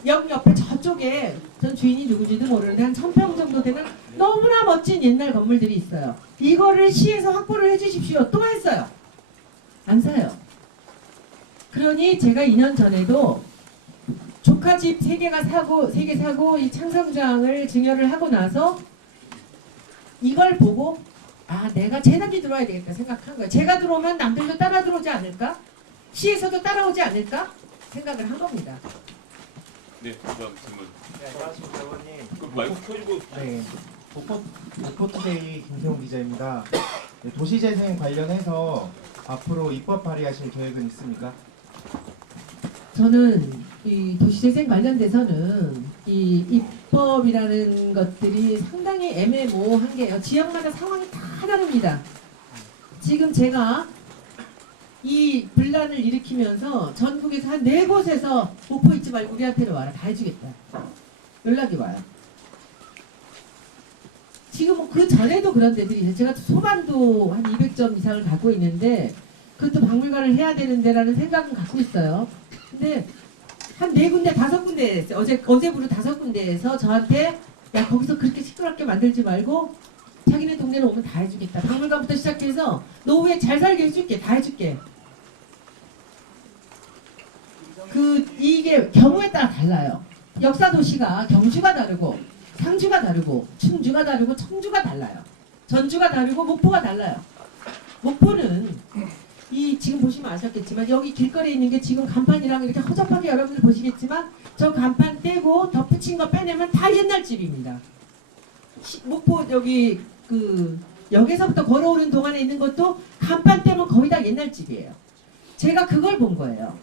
역 옆에 저쪽에 전 주인이 누구지도 모르는데 한 1000평 정도 되는 너무나 멋진 옛날 건물들이 있어요. 이거를 시에서 확보를 해주십시오. 또 했어요. 안 사요. 그러니 제가 2년 전에도 조카집 3개 사고 이 창성장을 증여를 하고 나서 이걸 보고 내가 재단이 들어와야 되겠다 생각한 거예요. 제가 들어오면 남들도 따라 들어오지 않을까? 시에서도 따라오지 않을까? 생각을 한 겁니다. 네, 그다음 질문. 네, 안녕하십니까 의원님. 그 마이크 켜주고. 네, 목포투데이 김세훈 기자입니다. 네, 도시재생 관련해서 앞으로 입법 발의하실 계획은 있습니까? 저는 이 도시재생 관련돼서는 이 입법이라는 것들이 상당히 애매모호한 게요. 지역마다 상황이 다 다릅니다. 지금 제가 이 분란을 일으키면서 전국에서 한 4곳에서 목포 잊지 말고 우리한테로 와라. 다 해주겠다. 연락이 와요. 지금 뭐 그 전에도 그런 데들이 있어요. 제가 소반도 한 200점 이상을 갖고 있는데 그것도 박물관을 해야 되는데라는 생각은 갖고 있어요. 근데 한 4군데, 5군데 어제부로 5군데에서 저한테 야 거기서 그렇게 시끄럽게 만들지 말고 자기네 동네로 오면 다 해주겠다. 박물관부터 시작해서 노후에 잘 살게 해줄게. 다 해줄게. 이게 경우에 따라 달라요. 역사 도시가 경주가 다르고 상주가 다르고 충주가 다르고 청주가 달라요. 전주가 다르고 목포가 달라요. 목포는 이 지금 보시면 아셨겠지만 여기 길거리에 있는 게 지금 간판이랑 이렇게 허접하게 여러분들 보시겠지만 저 간판 떼고 덧붙인 거 빼내면 다 옛날 집입니다. 목포 여기 그 역에서부터 걸어오는 동안에 있는 것도 간판 떼면 거의 다 옛날 집이에요. 제가 그걸 본 거예요.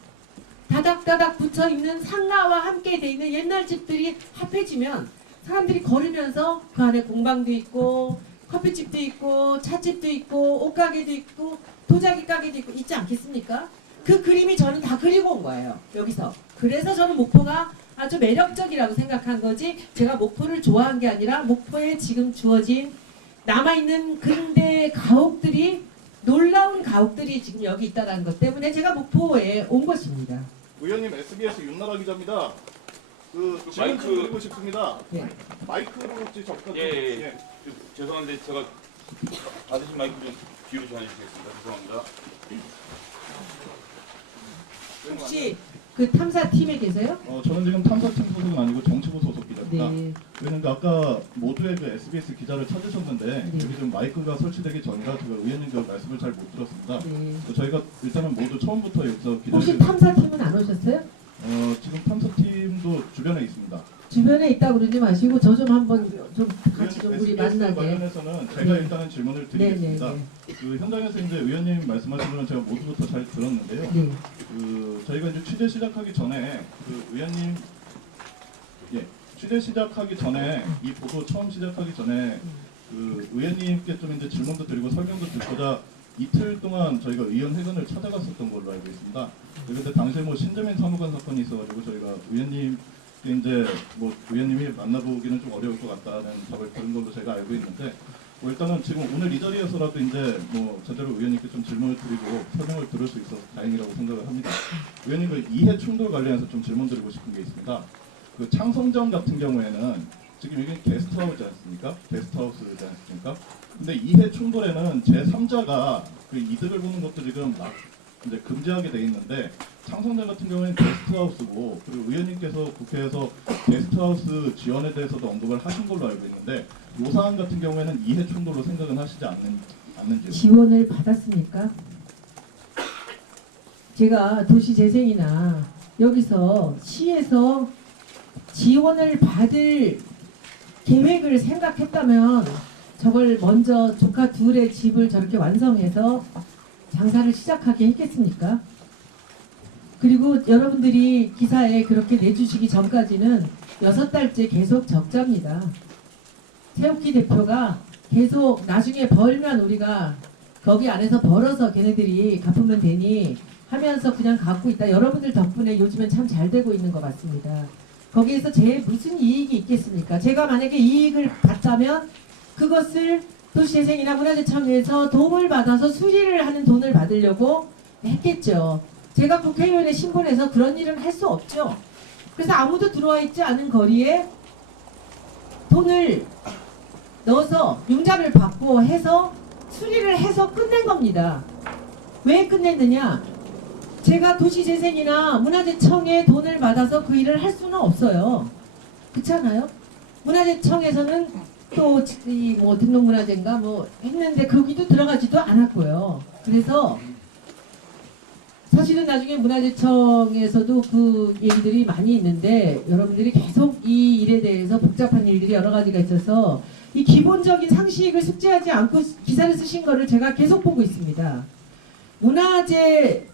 다닥다닥 붙어 있는 상가와 함께 돼 있는 옛날 집들이 합해지면 사람들이 걸으면서 그 안에 공방도 있고 커피집도 있고 찻집도 있고 옷가게도 있고 도자기 가게도 있고 있지 않겠습니까? 그 그림이 저는 다 그리고 온 거예요. 여기서. 그래서 저는 목포가 아주 매력적이라고 생각한 거지 제가 목포를 좋아한 게 아니라 목포에 지금 주어진 남아있는 근대 가옥들이 놀라운 가옥들이 지금 여기 있다는 것 때문에 제가 목포에 온 것입니다. 의원님 SBS 윤나라 기자입니다. 그 질문 좀 드리고 싶습니다. 네. 마이크로 혹시 접근 좀. 예. 죄송한데 제가 받으신 마이크 좀 뒤로 전해주시겠습니다. 죄송합니다. 혹시 그 탐사팀에 계세요? 저는 지금 탐사팀 소속은 아니고 정치부 소속 기자입니다. 네. 그런데 아까 모두의 그 SBS 기자를 찾으셨는데 네. 여기 지금 마이크가 설치되기 전이라 제가 의원님 그 말씀을 잘 못 들었습니다. 네. 저희가 일단은 모두 처음부터 여기서 혹시 기자들 탐사팀은 안 오셨어요? 지금 탐사팀도 주변에 있습니다. 주변에 있다고 그러지 마시고 저 좀 한번 좀 같이 좀 우리 SBS 만나게. 관련해서는 제가 네. 일단은 질문을 드리겠습니다. 네. 그 현장에서 이제 의원님 말씀하신 거는 제가 모두부터 잘 들었는데요. 네. 그 저희가 이제 취재 시작하기 전에 그 의원님 취재 시작하기 전에 이 보도 처음 시작하기 전에 그 의원님께 좀 이제 질문도 드리고 설명도 듣고자 이틀 동안 저희가 의원회관을 찾아갔었던 걸로 알고 있습니다. 그런데 당시에 뭐 신재민 사무관 사건이 있어가지고 저희가 의원님 이제 뭐 의원님이 만나보기는 좀 어려울 것 같다는 답을 들은 걸로 제가 알고 있는데 뭐 일단은 지금 오늘 이 자리에서라도 이제 뭐 제대로 의원님께 좀 질문을 드리고 설명을 들을 수 있어서 다행이라고 생각을 합니다. 의원님 그 이해 충돌 관련해서 좀 질문드리고 싶은 게 있습니다. 그 창성점 같은 경우에는 지금 이게 게스트하우스지 않습니까? 게스트하우스지 않습니까? 근데 이해 충돌에는 제3자가 그 이득을 보는 것도 지금 이제 금지하게 돼 있는데 창성점 같은 경우에는 게스트하우스고 그리고 의원님께서 국회에서 게스트하우스 지원에 대해서도 언급을 하신 걸로 알고 있는데 이 사안 같은 경우에는 이해 충돌로 생각은 하시지 않는지요? 지원을 받았습니까? 제가 도시재생이나 여기서 시에서 지원을 받을 계획을 생각했다면 저걸 먼저 조카 둘의 집을 저렇게 완성해서 장사를 시작하게 했겠습니까? 그리고 여러분들이 기사에 그렇게 내주시기 전까지는 6달째 계속 적자입니다. 새우키 대표가 계속 나중에 벌면 우리가 거기 안에서 벌어서 걔네들이 갚으면 되니 하면서 그냥 갖고 있다. 여러분들 덕분에 요즘엔 참 잘 되고 있는 것 같습니다. 거기에서 제 무슨 이익이 있겠습니까? 제가 만약에 이익을 받자면 그것을 도시재생이나 문화재청에서 도움을 받아서 수리를 하는 돈을 받으려고 했겠죠. 제가 국회의원에 신분해서 그런 일은 할 수 없죠. 그래서 아무도 들어와 있지 않은 거리에 돈을 넣어서 융자를 받고 해서 수리를 해서 끝낸 겁니다. 왜 끝냈느냐? 제가 도시재생이나 문화재청에 돈을 받아서 그 일을 할 수는 없어요. 그렇잖아요? 문화재청에서는 또 뭐 등록문화재인가 뭐 했는데 거기도 들어가지도 않았고요. 그래서 사실은 나중에 문화재청에서도 그 얘기들이 많이 있는데 여러분들이 계속 이 일에 대해서 복잡한 일들이 여러 가지가 있어서 이 기본적인 상식을 숙지하지 않고 기사를 쓰신 거를 제가 계속 보고 있습니다. 문화재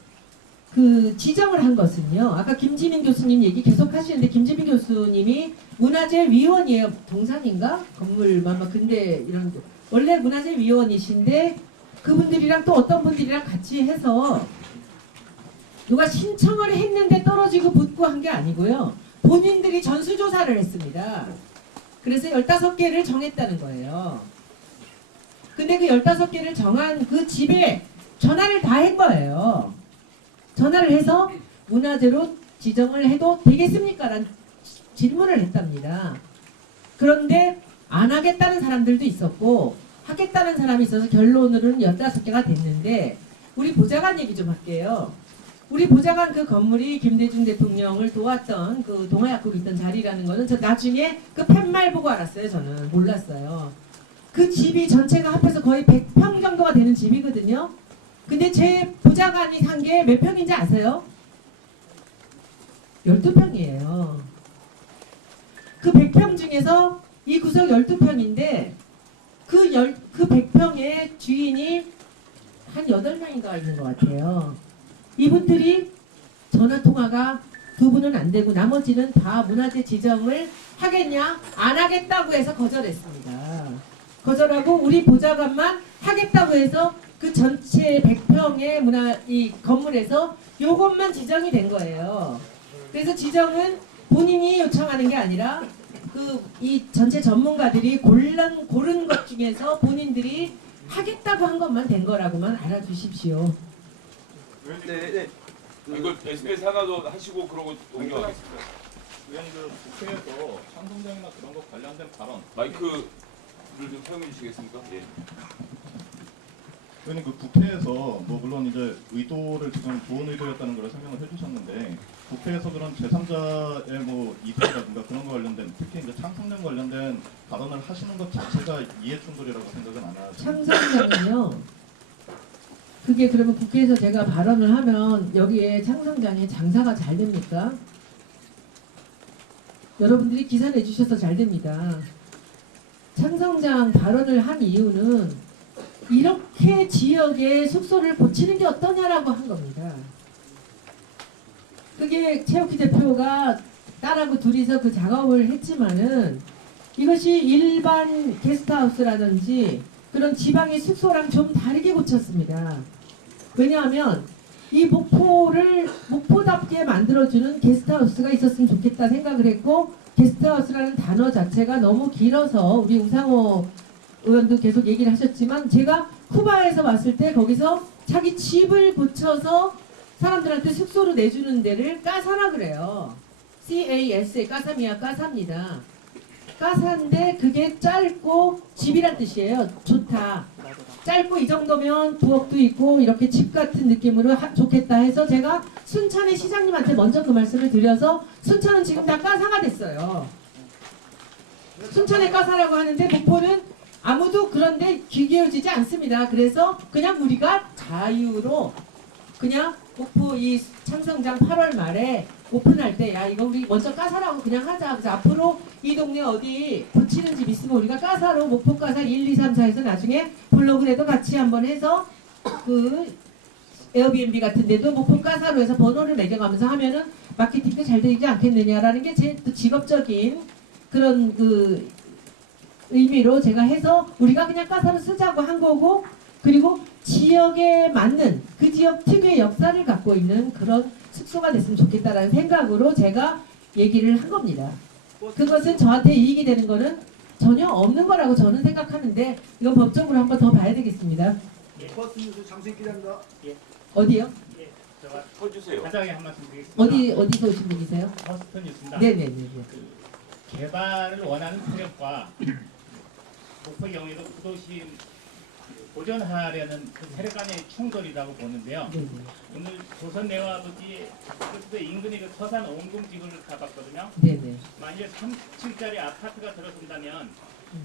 그 지정을 한 것은요. 아까 김지민 교수님 얘기 계속 하시는데 김지민 교수님이 문화재 위원이에요. 동산인가? 건물만 막 근데 이런 원래 문화재 위원이신데 그분들이랑 또 어떤 분들이랑 같이 해서 누가 신청을 했는데 떨어지고 붙고 한 게 아니고요. 본인들이 전수조사를 했습니다. 그래서 15개를 정했다는 거예요. 근데 그 15개를 정한 그 집에 전화를 다 한 거예요. 전화를 해서 문화재로 지정을 해도 되겠습니까? 라는 질문을 했답니다. 그런데 안 하겠다는 사람들도 있었고 하겠다는 사람이 있어서 결론으로는 15개가 됐는데 우리 보좌관 얘기 좀 할게요. 우리 보좌관 그 건물이 김대중 대통령을 도왔던 그 동아약국이 있던 자리라는 거는 저 나중에 그 팻말 보고 알았어요. 저는 몰랐어요. 그 집이 전체가 합해서 거의 100평 정도가 되는 집이거든요. 근데 제 보좌관이 산 게 몇 평인지 아세요? 12평이에요. 그 100평 중에서 이 구석 12평인데 그 100평의 주인이 한 8명인가 있는 것 같아요. 이분들이 전화통화가 2분은 안 되고 나머지는 다 문화재 지정을 하겠냐? 안 하겠다고 해서 거절했습니다. 거절하고 우리 보좌관만 하겠다고 해서 그 전체 100평의 이 건물에서 요것만 지정이 된 거예요. 그래서 지정은 본인이 요청하는 게 아니라 이 전체 전문가들이 고른 것 중에서 본인들이 하겠다고 한 것만 된 거라고만 알아주십시오. 네. 이걸 SBS 하나도 하시고 그러고 넘겨가겠습니다. 의원님 그 국회에서 창성장이나 그런 거 관련된 발언 마이크를 좀 사용해 주시겠습니까? 예. 의원님 그 국회에서 뭐 물론 이제 의도를 지금 좋은 의도였다는 걸 설명을 해주셨는데 국회에서 그런 제3자의 뭐 이득이라든가 그런 거 관련된 특히 이제 창성장 관련된 발언을 하시는 것 자체가 이해충돌이라고 생각은 안 하죠. 창성장은요. 그게 그러면 국회에서 제가 발언을 하면 여기에 창성장에 장사가 잘 됩니까? 여러분들이 기사 내주셔서 잘 됩니다. 창성장 발언을 한 이유는 이렇게 지역에 숙소를 고치는 게 어떠냐라고 한 겁니다. 그게 최욱희 대표가 딸하고 둘이서 그 작업을 했지만은 이것이 일반 게스트하우스라든지 그런 지방의 숙소랑 좀 다르게 고쳤습니다. 왜냐하면 이 목포답게 만들어주는 게스트하우스가 있었으면 좋겠다 생각을 했고 게스트하우스라는 단어 자체가 너무 길어서 우리 우상호 의원도 계속 얘기를 하셨지만 제가 쿠바에서 왔을 때 거기서 자기 집을 고쳐서 사람들한테 숙소로 내주는 데를 까사라 그래요. CASA 까사미야 까사입니다. 까사인데 그게 짧고 집이란 뜻이에요. 좋다. 짧고 이 정도면 부엌도 있고 이렇게 집 같은 느낌으로 좋겠다 해서 제가 순천의 시장님한테 먼저 그 말씀을 드려서 순천은 지금 다 까사가 됐어요. 순천의 까사라고 하는데 목포는 아무도 그런데 귀 기울이지 않습니다. 그래서 그냥 우리가 자유로 그냥 목포 이 창성장 8월 말에 오픈할 때 야 이거 우리 먼저 까사라고 그냥 하자. 그래서 앞으로 이 동네 어디 고치는 집 있으면 우리가 까사로 목포 까사 1, 2, 3, 4에서 나중에 블로그에도 같이 한번 해서 그 에어비앤비 같은 데도 목포 까사로 해서 번호를 매겨가면서 하면은 마케팅도 잘 되지 않겠느냐라는 게 제 또 직업적인 그런 그 의미로 제가 해서 우리가 그냥 까사로 쓰자고 한 거고 그리고 지역에 맞는 그 지역 특유의 역사를 갖고 있는 그런 숙소가 됐으면 좋겠다라는 생각으로 제가 얘기를 한 겁니다. 그것은 저한테 이익이 되는 거는 전혀 없는 거라고 저는 생각하는데 이건 법적으로 한번 더 봐야 되겠습니다. 버스 뉴스 장수익 기자입니다. 어디요? 제가 쳐주세요. 간단하게 한 말씀 드리겠습니다. 어디서 오신 분이세요? 버스턴 뉴스입니다. 네네네. 개발을 원하는 세력과 목포의 경우에도 구도심 보존하려는 그 세력 간의 충돌이라고 보는데요. 네네. 오늘 조선 내화부지 그 인근의 그 서산 온궁집을 가봤거든요. 네네. 만약에 3층짜리 아파트가 들어선다면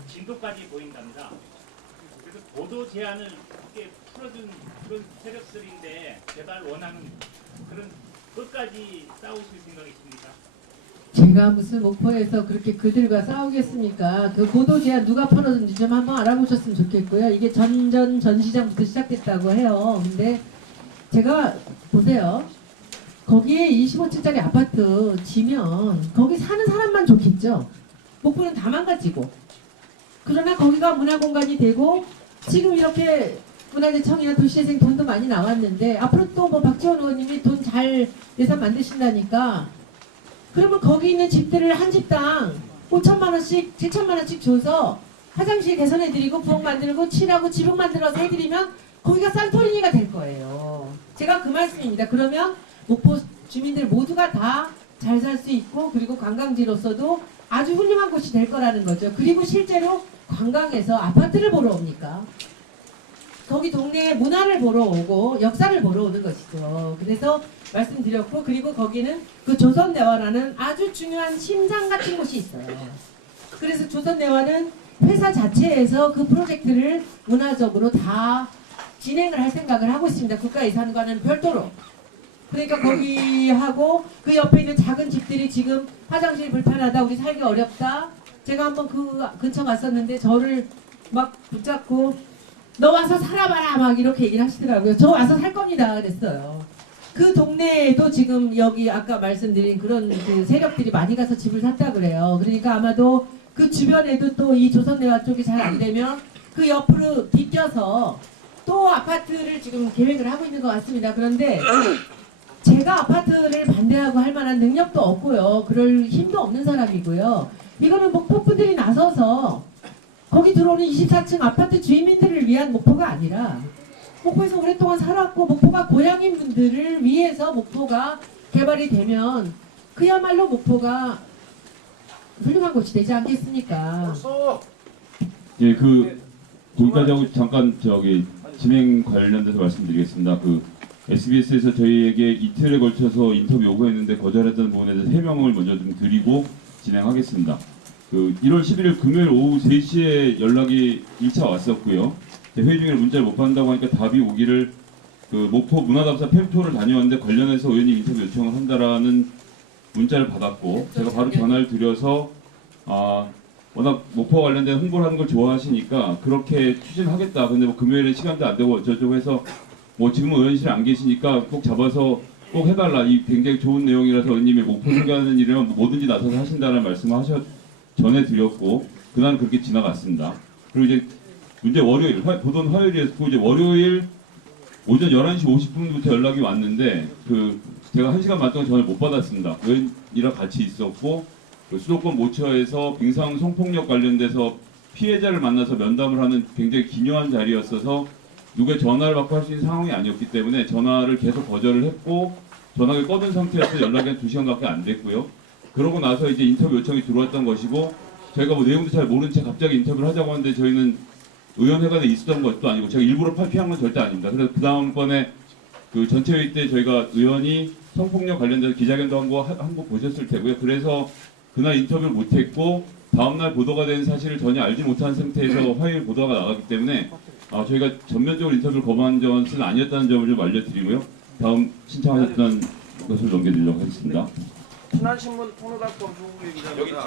진도까지 보인답니다. 그래서 보도 제한을 이렇게 풀어준 그런 세력들인데 개발 원하는 그런 끝까지 싸우실 생각이십니까? 제가 무슨 목포에서 그렇게 그들과 싸우겠습니까? 그 고도 제한 누가 풀어준지 좀 한번 알아보셨으면 좋겠고요. 이게 전시장부터 시작됐다고 해요. 근데 제가 보세요. 거기에 25층짜리 아파트 지면 거기 사는 사람만 좋겠죠. 목포는 다 망가지고. 그러나 거기가 문화공간이 되고 지금 이렇게 문화재청이나 도시재생 돈도 많이 나왔는데 앞으로 또 뭐 박지원 의원님이 돈 잘 예산 만드신다니까 그러면 거기 있는 집들을 한 집당 5천만 원씩 7천만 원씩 줘서 화장실 개선해드리고 부엌 만들고 칠하고 지붕 만들어서 해드리면 거기가 산토리니가 될 거예요. 제가 그 말씀입니다. 그러면 목포 주민들 모두가 다 잘 살 수 있고 그리고 관광지로서도 아주 훌륭한 곳이 될 거라는 거죠. 그리고 실제로 관광에서 아파트를 보러 옵니까? 거기 동네에 문화를 보러 오고 역사를 보러 오는 것이죠. 그래서 말씀드렸고 그리고 거기는 그 조선대화라는 아주 중요한 심장 같은 곳이 있어요. 그래서 조선대화는 회사 자체에서 그 프로젝트를 문화적으로 다 진행을 할 생각을 하고 있습니다. 국가예산과는 별도로. 그러니까 거기 하고 그 옆에 있는 작은 집들이 지금 화장실 불편하다 우리 살기 어렵다. 제가 한번 그 근처 갔었는데 저를 막 붙잡고 너 와서 살아봐라 막 이렇게 얘기를 하시더라고요. 저 와서 살 겁니다 그랬어요. 그 동네에도 지금 여기 아까 말씀드린 그런 그 세력들이 많이 가서 집을 샀다 그래요. 그러니까 아마도 그 주변에도 또 이 조선대화 쪽이 잘 안 되면 그 옆으로 비껴서 또 아파트를 지금 계획을 하고 있는 것 같습니다. 그런데 제가 아파트를 반대하고 할 만한 능력도 없고요. 그럴 힘도 없는 사람이고요. 이거는 목포분들이 나서서 거기 들어오는 24층 아파트 주인민들을 위한 목포가 아니라 목포에서 오랫동안 살았고 목포가 고향인 분들을 위해서 목포가 개발이 되면 그야말로 목포가 훌륭한 곳이 되지 않겠습니까? 예, 거기까지 하고 잠깐 진행 관련돼서 말씀드리겠습니다. SBS에서 저희에게 이틀에 걸쳐서 인터뷰 요구했는데 거절했던 부분에 대해서 해명을 먼저 좀 드리고 진행하겠습니다. 1월 11일 금요일 오후 3시에 연락이 1차 왔었고요. 회의 중에 문자를 못 받는다고 하니까 답이 오기를 목포 문화답사 팸토를 다녀왔는데 관련해서 의원님 인터뷰 요청을 한다라는 문자를 받았고 제가 바로 전화를 드려서 워낙 목포 관련된 홍보를 하는 걸 좋아하시니까 그렇게 추진하겠다. 근데 금요일에 시간도 안 되고 어쩌고 해서 지금은 의원실에 안 계시니까 꼭 잡아서 꼭 해달라. 이 굉장히 좋은 내용이라서 의원님이 목포 소개하는 일이면 뭐든지 나서서 하신다는 말씀을 전해드렸고 그날 그렇게 지나갔습니다. 그리고 이제 문제 월요일, 보던 화요일이었고 이제 월요일 오전 11시 50분부터 연락이 왔는데 제가 1시간 반 동안 전화를 못 받았습니다. 의원이랑 같이 있었고 수도권 모처에서 빙상 성폭력 관련돼서 피해자를 만나서 면담을 하는 굉장히 기묘한 자리였어서 누구의 전화를 받고 할 수 있는 상황이 아니었기 때문에 전화를 계속 거절을 했고 전화를 꺼둔 상태에서 연락이 한 2시간밖에 안 됐고요. 그러고 나서 이제 인터뷰 요청이 들어왔던 것이고 저희가 내용도 잘 모른 채 갑자기 인터뷰를 하자고 하는데 저희는 의원회관에 있었던 것도 아니고 제가 일부러 피한 건 절대 아닙니다. 그래서 그 다음번에 전체 회의 때 저희가 의원이 성폭력 관련돼서 기자회견도 한 거 보셨을 테고요. 그래서 그날 인터뷰를 못했고 다음날 보도가 된 사실을 전혀 알지 못한 상태에서 화요일 보도가 나갔기 때문에 저희가 전면적으로 인터뷰를 거부한 것은 아니었다는 점을 좀 알려드리고요. 다음 신청하셨던 것을 넘겨드리도록 하겠습니다. 신한신문 통로닷컴 조국일 기자입니다.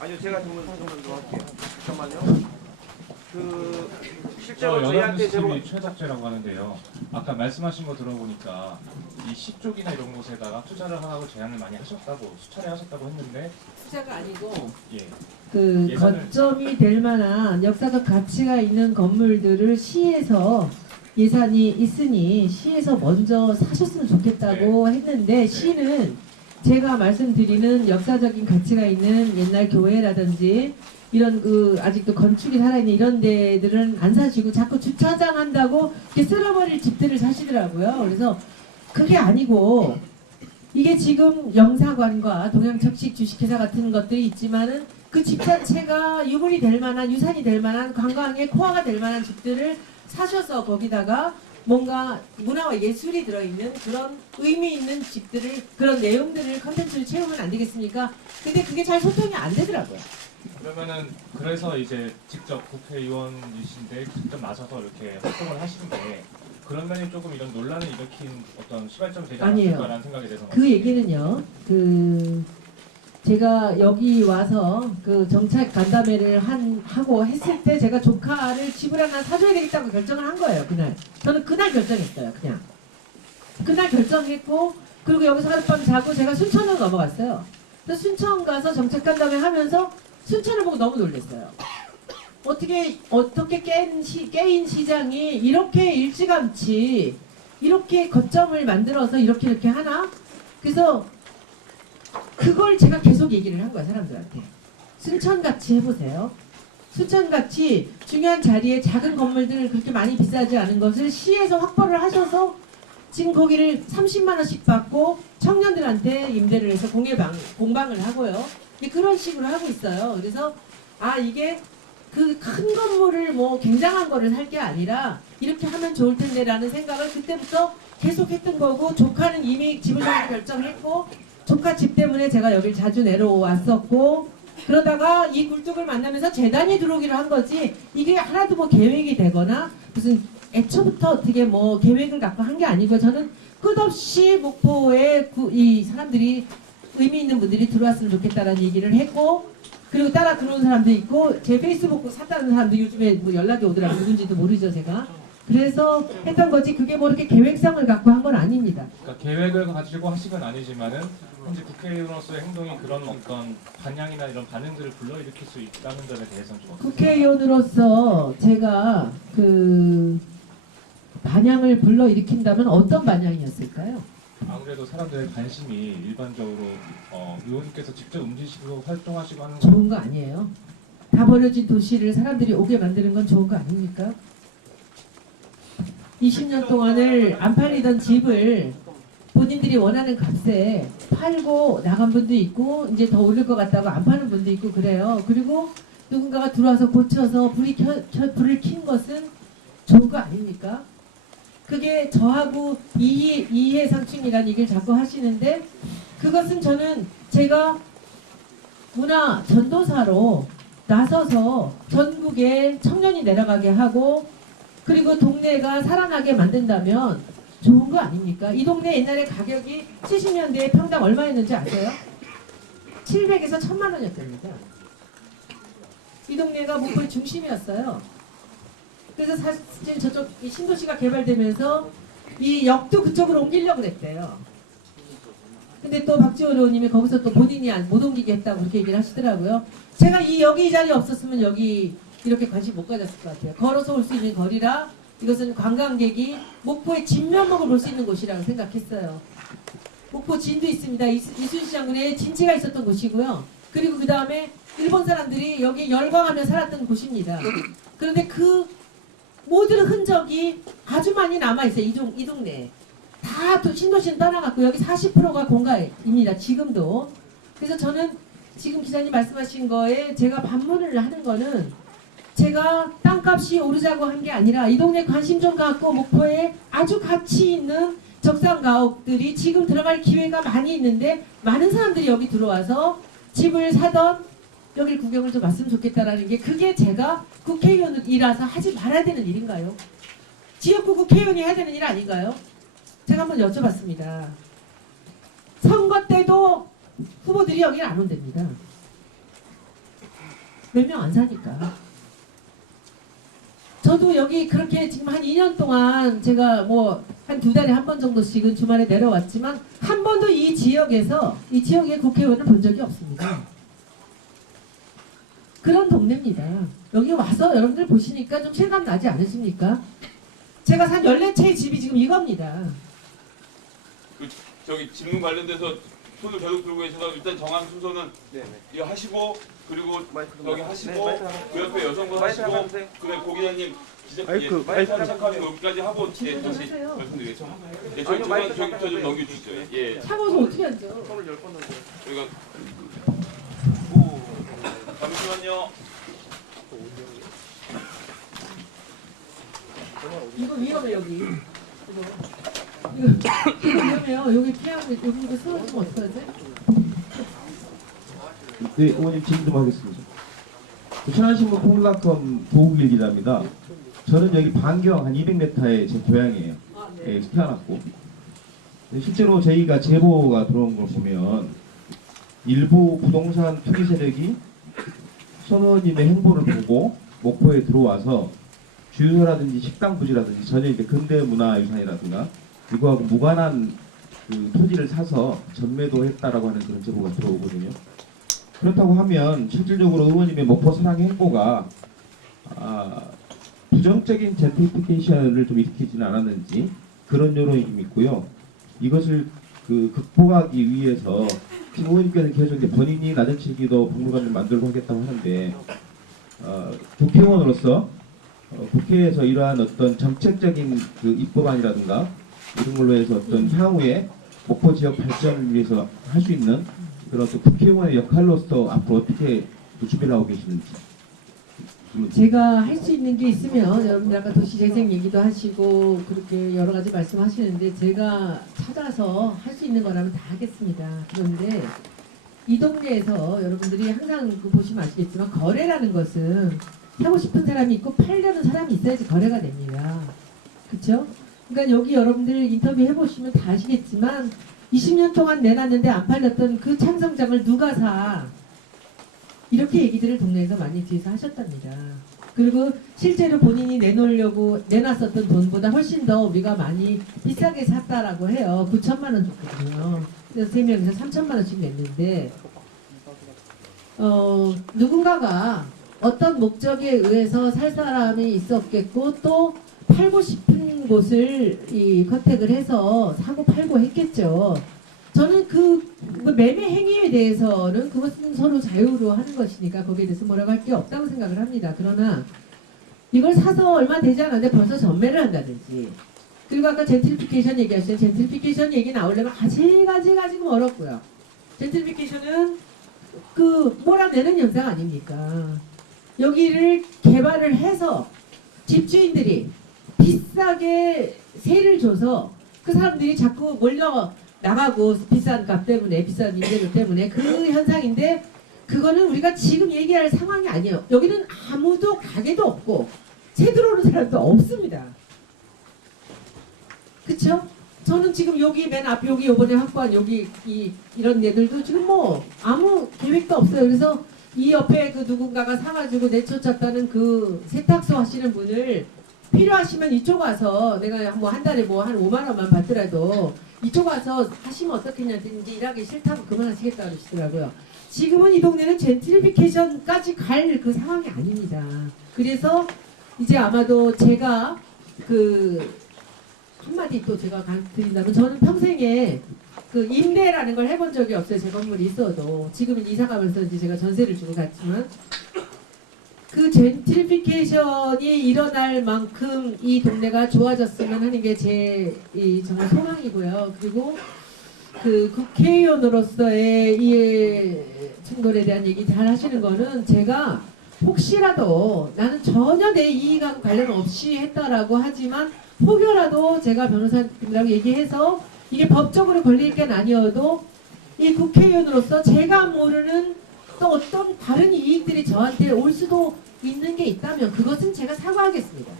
아니요, 제가 질문 좀 할게요. 잠깐만요. 실제로 저희한테 시스템이 최적재라고 하는데요. 아까 말씀하신 거 들어보니까 이 시쪽이나 이런 곳에다가 투자를 하라고 제안을 많이 하셨다고 수차례 하셨다고 했는데 투자가 아니고 예산을 거점이 될 만한 역사적 가치가 있는 건물들을 시에서 예산이 있으니 시에서 먼저 사셨으면 좋겠다고 했는데 시는 제가 말씀드리는 역사적인 가치가 있는 옛날 교회라든지 이런 아직도 건축이 살아있는 이런 데들은 안 사시고 자꾸 주차장 한다고 이렇게 쓸어버릴 집들을 사시더라고요. 그래서 그게 아니고 이게 지금 영사관과 동양척식 주식회사 같은 것들이 있지만은 그 집 자체가 유물이 될 만한 유산이 될 만한 관광의 코어가 될 만한 집들을 사셔서 거기다가 뭔가 문화와 예술이 들어있는 그런 의미 있는 집들을 그런 내용들을 컨텐츠를 채우면 안 되겠습니까? 근데 그게 잘 소통이 안 되더라고요. 그러면은 그래서 이제 직접 국회의원이신데 직접 나서서 이렇게 활동을 하시는데 그런 면이 조금 이런 논란을 일으킨 어떤 시발점이 되지 않았을까라는 생각에 대해서 그 얘기는요. 제가 여기 와서 그 정책 간담회를 하고 했을 때 제가 조카를 집을 하나 사줘야 되겠다고 결정을 한 거예요. 그날. 저는 그날 결정했어요. 그냥. 그날 결정했고 그리고 여기서 하룻밤 자고 제가 순천으로 넘어갔어요. 그래서 순천 가서 정책 간담회 하면서 순천을 보고 너무 놀랐어요. 어떻게 깨인 시장이 이렇게 일찌감치 이렇게 거점을 만들어서 이렇게 하나? 그래서 그걸 제가 계속 얘기를 한 거야, 사람들한테. 순천같이 해보세요. 순천같이 중요한 자리에 작은 건물들을 그렇게 많이 비싸지 않은 것을 시에서 확보를 하셔서 지금 거기를 30만 원씩 받고 청년들한테 임대를 해서 공방을 하고요. 그런 식으로 하고 있어요. 그래서 이게 그 큰 건물을 뭐 굉장한 거를 살 게 아니라 이렇게 하면 좋을 텐데 라는 생각을 그때부터 계속 했던 거고, 조카는 이미 집을 사기로 결정했고 조카 집 때문에 제가 여길 자주 내려왔었고, 그러다가 이 굴뚝을 만나면서 재단이 들어오기로 한 거지 이게 하나도 뭐 계획이 되거나 무슨 애초부터 어떻게 뭐 계획을 갖고 한 게 아니고, 저는 끝없이 목포에 이 사람들이 의미 있는 분들이 들어왔으면 좋겠다라는 얘기를 했고, 그리고 따라 들어온 사람도 있고 제 페이스북 샀다는 사람도 요즘에 뭐 연락이 오더라고요. 누군지도 모르죠, 제가. 그래서 했던 거지 그게 뭐 이렇게 계획성을 갖고 한 건 아닙니다. 그러니까 계획을 가지고 하신 건 아니지만은 현재 국회의원으로서의 행동이 그런 어떤 반향이나 이런 반응들을 불러일으킬 수 있다는 점에 대해서는 좀 어떻게 국회의원으로서 제가 그 반향을 불러일으킨다면 어떤 반향이었을까요? 아무래도 사람들의 관심이 일반적으로 의원님께서 직접 움직이시고 활동하시고 하는 좋은 거 아니에요? 다 버려진 도시를 사람들이 오게 만드는 건 좋은 거 아닙니까? 20년 동안을 안 팔리던 집을 본인들이 원하는 값에 팔고 나간 분도 있고 이제 더 오를 것 같다고 안 파는 분도 있고 그래요. 그리고 누군가가 들어와서 고쳐서 불을 킨 것은 좋은 거 아닙니까? 그게 저하고 이해상충이라는 얘기를 자꾸 하시는데, 그것은 저는 제가 문화 전도사로 나서서 전국에 청년이 내려가게 하고 그리고 동네가 살아나게 만든다면 좋은 거 아닙니까? 이 동네 옛날에 가격이 70년대에 평당 얼마였는지 아세요? 700에서 1000만 원이었답니다. 이 동네가 목포의 중심이었어요. 그래서 사실 저쪽 이 신도시가 개발되면서 이 역도 그쪽으로 옮기려고 그랬대요. 근데 또 박지원 의원님이 거기서 또 본인이 못 옮기게 했다고 그렇게 얘기를 하시더라고요. 제가 여기 이 자리에 없었으면 여기 이렇게 관심 못 가졌을 것 같아요. 걸어서 올 수 있는 거리라 이것은 관광객이 목포의 진면목을 볼 수 있는 곳이라고 생각했어요. 목포 진도 있습니다. 이순신 장군의 진지가 있었던 곳이고요. 그리고 그 다음에 일본 사람들이 여기 열광하며 살았던 곳입니다. 그런데 그 모든 흔적이 아주 많이 남아있어요. 이 동네에. 다 신도시는 떠나갔고 여기 40%가 공가입니다. 지금도. 그래서 저는 지금 기자님 말씀하신 거에 제가 반문을 하는 거는, 제가 땅값이 오르자고 한 게 아니라 이 동네 관심 좀 갖고 목포에 아주 가치 있는 적산가옥들이 지금 들어갈 기회가 많이 있는데 많은 사람들이 여기 들어와서 집을 사던 여길 구경을 좀 왔으면 좋겠다라는 게, 그게 제가 국회의원이라서 하지 말아야 되는 일인가요? 지역구 국회의원이 해야 되는 일 아닌가요? 제가 한번 여쭤봤습니다. 선거 때도 후보들이 여기를 안 온답니다. 몇 명 안 사니까. 저도 여기 그렇게 지금 한 2년 동안 제가 뭐 한 2달에 한 번 정도씩은 주말에 내려왔지만 한 번도 이 지역의 국회의원을 본 적이 없습니다. 그런 동네입니다. 여기 와서 여러분들 보시니까 좀 실감 나지 않으십니까? 제가 산 14채의 집이 지금 이겁니다. 저기 질문 관련돼서 손을 계속 들고 계셔서 일단 정한 순서는 이거 하시고, 그리고 여기 하시고, 그 옆에 여성분 하시고, 그다음에 고 기자님 시작하면 여기까지 하고 다시 말씀드리겠습니다. 저 좀 넘겨주시죠. 예. 차가워서 어떻게 앉아? 손을 10번 넘겨. 저희가 잠시만요. 이거 위험해 여기. 이거 위험해요. 여기 피하고 여기 쓰러지면 어떡하지? 네, 의원님 질문 좀 하겠습니다. 천안신문 콩닷컴 도우길 기자입니다. 저는 여기 반경 한 200m에 제 고향이에요. 예, 태어났고. 실제로 저희가 제보가 들어온 걸 보면 일부 부동산 투기 세력이 손 의원님의 행보를 보고 목포에 들어와서 주유소라든지 식당 부지라든지 전혀 이제 근대 문화유산이라든가 이거하고 무관한 그 토지를 사서 전매도했다라고 하는 그런 제보가 들어오거든요. 그렇다고 하면 실질적으로 의원님의 목포 사랑의 행보가 부정적인 젠트리피케이션을 좀 일으키지는 않았는지 그런 여론이 좀 있고요. 이것을 극복하기 위해서 지금 의원님께서 계속 이제 본인이 낮은 칠기도 박물관을 만들고 하겠다고 하는데 국회의원으로서 국회에서 이러한 어떤 정책적인 그 입법안이라든가 이런 걸로 해서 어떤 향후에 목포 지역 발전을 위해서 할 수 있는 그런 또 국회의원의 역할로서 앞으로 어떻게 준비를 하고 계시는지. 제가 할 수 있는 게 있으면 여러분들 아까 도시재생 얘기도 하시고 그렇게 여러 가지 말씀하시는데 제가 찾아서 할 수 있는 거라면 다 하겠습니다. 그런데 이 동네에서 여러분들이 항상 보시면 아시겠지만 거래라는 것은 사고 싶은 사람이 있고 팔려는 사람이 있어야지 거래가 됩니다. 그렇죠? 그러니까 여기 여러분들 인터뷰 해보시면 다 아시겠지만 20년 동안 내놨는데 안 팔렸던 그 창성장을 누가 사? 이렇게 얘기들을 동네에서 많이 뒤에서 하셨답니다. 그리고 실제로 본인이 내놨었던 돈보다 훨씬 더 우리가 많이 비싸게 샀다라고 해요. 9천만 원 줬거든요. 그래서 3명이서 3천만 원씩 냈는데 누군가가 어떤 목적에 의해서 살 사람이 있었겠고 또 팔고 싶은 곳을 컨택을 해서 사고 팔고 했겠죠. 저는 그 매매 행위에 대해서는 그것은 서로 자유로 하는 것이니까 거기에 대해서 뭐라고 할 게 없다고 생각을 합니다. 그러나 이걸 사서 얼마 되지 않았는데 벌써 전매를 한다든지 그리고 아까 젠트리피케이션 얘기하셨어요. 젠트리피케이션 얘기 나오려면 아직 멀었고요. 젠트리피케이션은 그 몰아내는 현상 아닙니까? 여기를 개발을 해서 집주인들이 비싸게 세를 줘서 그 사람들이 자꾸 몰려 나가고 비싼 값 때문에 비싼 임대료 때문에 그 현상인데 그거는 우리가 지금 얘기할 상황이 아니에요. 여기는 아무도 가게도 없고 새 들어오는 사람도 없습니다. 그쵸? 저는 지금 여기 맨 앞 여기 요번에 확보한 여기 이런 애들도 지금 뭐 아무 계획도 없어요. 그래서 이 옆에 그 누군가가 사가지고 내쫓았다는 그 세탁소 하시는 분을 필요하시면 이쪽 와서 내가 뭐 한 달에 뭐 한 5만 원만 받더라도 이쪽 와서 하시면 어떻겠냐든지 일하기 싫다고 그만하시겠다 그러시더라고요. 지금은 이 동네는 젠트리피케이션까지 갈 그 상황이 아닙니다. 그래서 이제 아마도 제가 그 한마디 또 제가 드린다면 저는 평생에 그 임대라는 걸 해본 적이 없어요. 제 건물이 있어도 지금은 이사 가면서 이제 제가 전세를 주고 갔지만 그 젠트리피케이션이 일어날 만큼 이 동네가 좋아졌으면 하는 게 제 정말 소망이고요. 그리고 그 국회의원으로서의 이 충돌에 대한 얘기 잘 하시는 거는 제가 혹시라도 나는 전혀 내 이익하고 관련 없이 했다라고 하지만 혹여라도 제가 변호사님이라고 얘기해서 이게 법적으로 걸릴 게 아니어도 이 국회의원으로서 제가 모르는 또 어떤 다른 이익들이 저한테 올 수도 있는 게 있다면 그것은 제가 사과하겠습니다.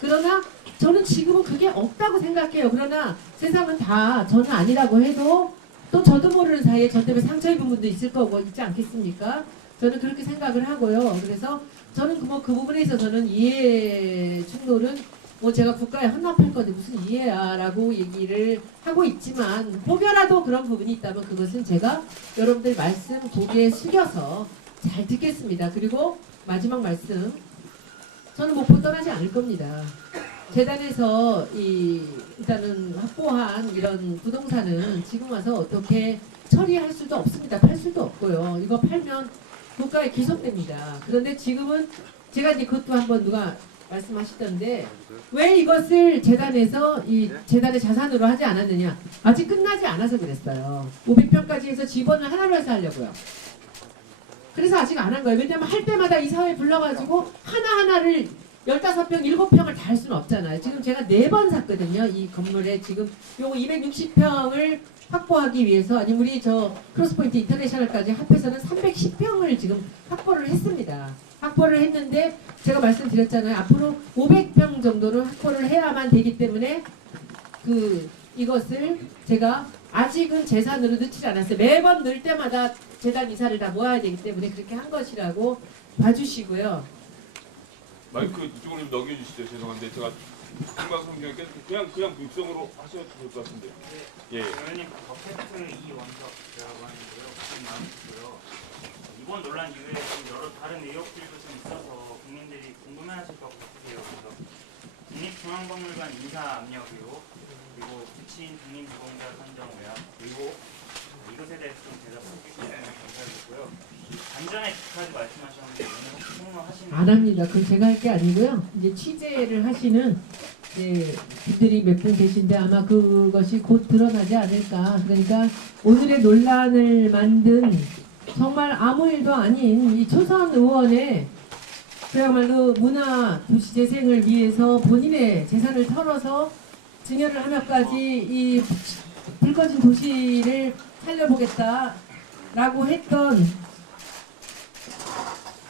그러나 저는 지금은 그게 없다고 생각해요. 그러나 세상은 다 저는 아니라고 해도 또 저도 모르는 사이에 저 때문에 상처 입은 분도 있을 거고 있지 않겠습니까? 저는 그렇게 생각을 하고요. 그래서 저는 그 부분에 있어서는 이해 충돌은 뭐 제가 국가에 헌납할 건데 무슨 이해야 라고 얘기를 하고 있지만 혹여라도 그런 부분이 있다면 그것은 제가 여러분들 말씀 고개 숙여서 잘 듣겠습니다. 그리고 마지막 말씀, 저는 목포 떠나지 않을 겁니다. 재단에서 일단은 확보한 이런 부동산은 지금 와서 어떻게 처리할 수도 없습니다. 팔 수도 없고요. 이거 팔면 국가에 기소됩니다. 그런데 지금은 제가 이제 그것도 한번 누가 말씀하시던데 왜 이것을 재단에서 이 재단의 자산으로 하지 않았느냐. 아직 끝나지 않아서 그랬어요. 500평까지 해서 집원을 하나로 해서 하려고요. 그래서 아직 안 한 거예요. 왜냐면 할 때마다 이사회 불러가지고 하나하나를 15평, 7평을 다 할 수는 없잖아요. 지금 제가 4번 샀거든요. 이 건물에 지금 요거 260평을 확보하기 위해서 아니 우리 저 크로스포인트 인터내셔널까지 합해서는 310평을 지금 확보를 했습니다. 확보를 했는데 제가 말씀드렸잖아요. 앞으로 500평 정도를 확보를 해야만 되기 때문에 이것을 제가 아직은 재산으로 넣지 않았어요. 매번 넣을 때마다 재단 이사를 다 모아야 되기 때문에 그렇게 한 것이라고 봐주시고요. 마이크 이쪽으로 좀 넘겨주시죠. 죄송한데 제가 생방송 중에 그냥 육성으로 하셔도 될 것 같은데. 예. 의원님, 버켓트 2원석이라고 하는데요. 무슨 마음이시고요. 이번 논란 이후에 좀 여러 다른 의혹들도 좀 있어서 국민들이 궁금해하실 것 같으세요. 그래서 국립중앙박물관 인사 압력이요, 그리고 부친 국립유공자 선정 의혹, 그리고 이것에 대해서 좀 대답해 주시면 감사하겠고요. 간전에 기까지 말씀하셨는데 오늘 혹시 폭로하시는 안 합니다. 그건 제가 할 게 아니고요. 이제 취재를 하시는 분들이 몇 분 계신데 아마 그것이 곧 드러나지 않을까. 그러니까 오늘의 논란을 만든 정말 아무 일도 아닌 이 초선 의원의 그야말로 문화 도시 재생을 위해서 본인의 재산을 털어서 증여를 하면까지 이 불 꺼진 도시를 살려보겠다라고 했던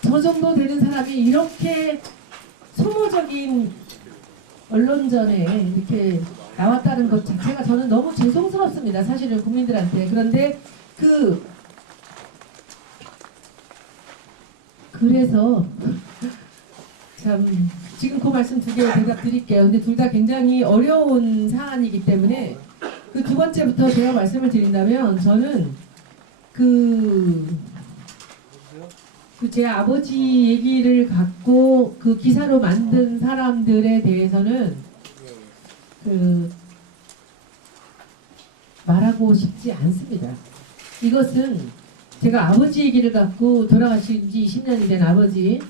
저 정도 되는 사람이 이렇게 소모적인 언론전에 이렇게 나왔다는 것 자체가 저는 너무 죄송스럽습니다. 사실은 국민들한테. 그런데 그래서 참 지금 그 말씀 두 개 대답 드릴게요. 근데 둘 다 굉장히 어려운 사안이기 때문에 그 두 번째부터 제가 말씀을 드린다면 저는 제 아버지 얘기를 갖고 그 기사로 만든 사람들에 대해서는 말하고 싶지 않습니다. 이것은 제가 아버지 얘기를 갖고 돌아가신 지 20년이 된 아버지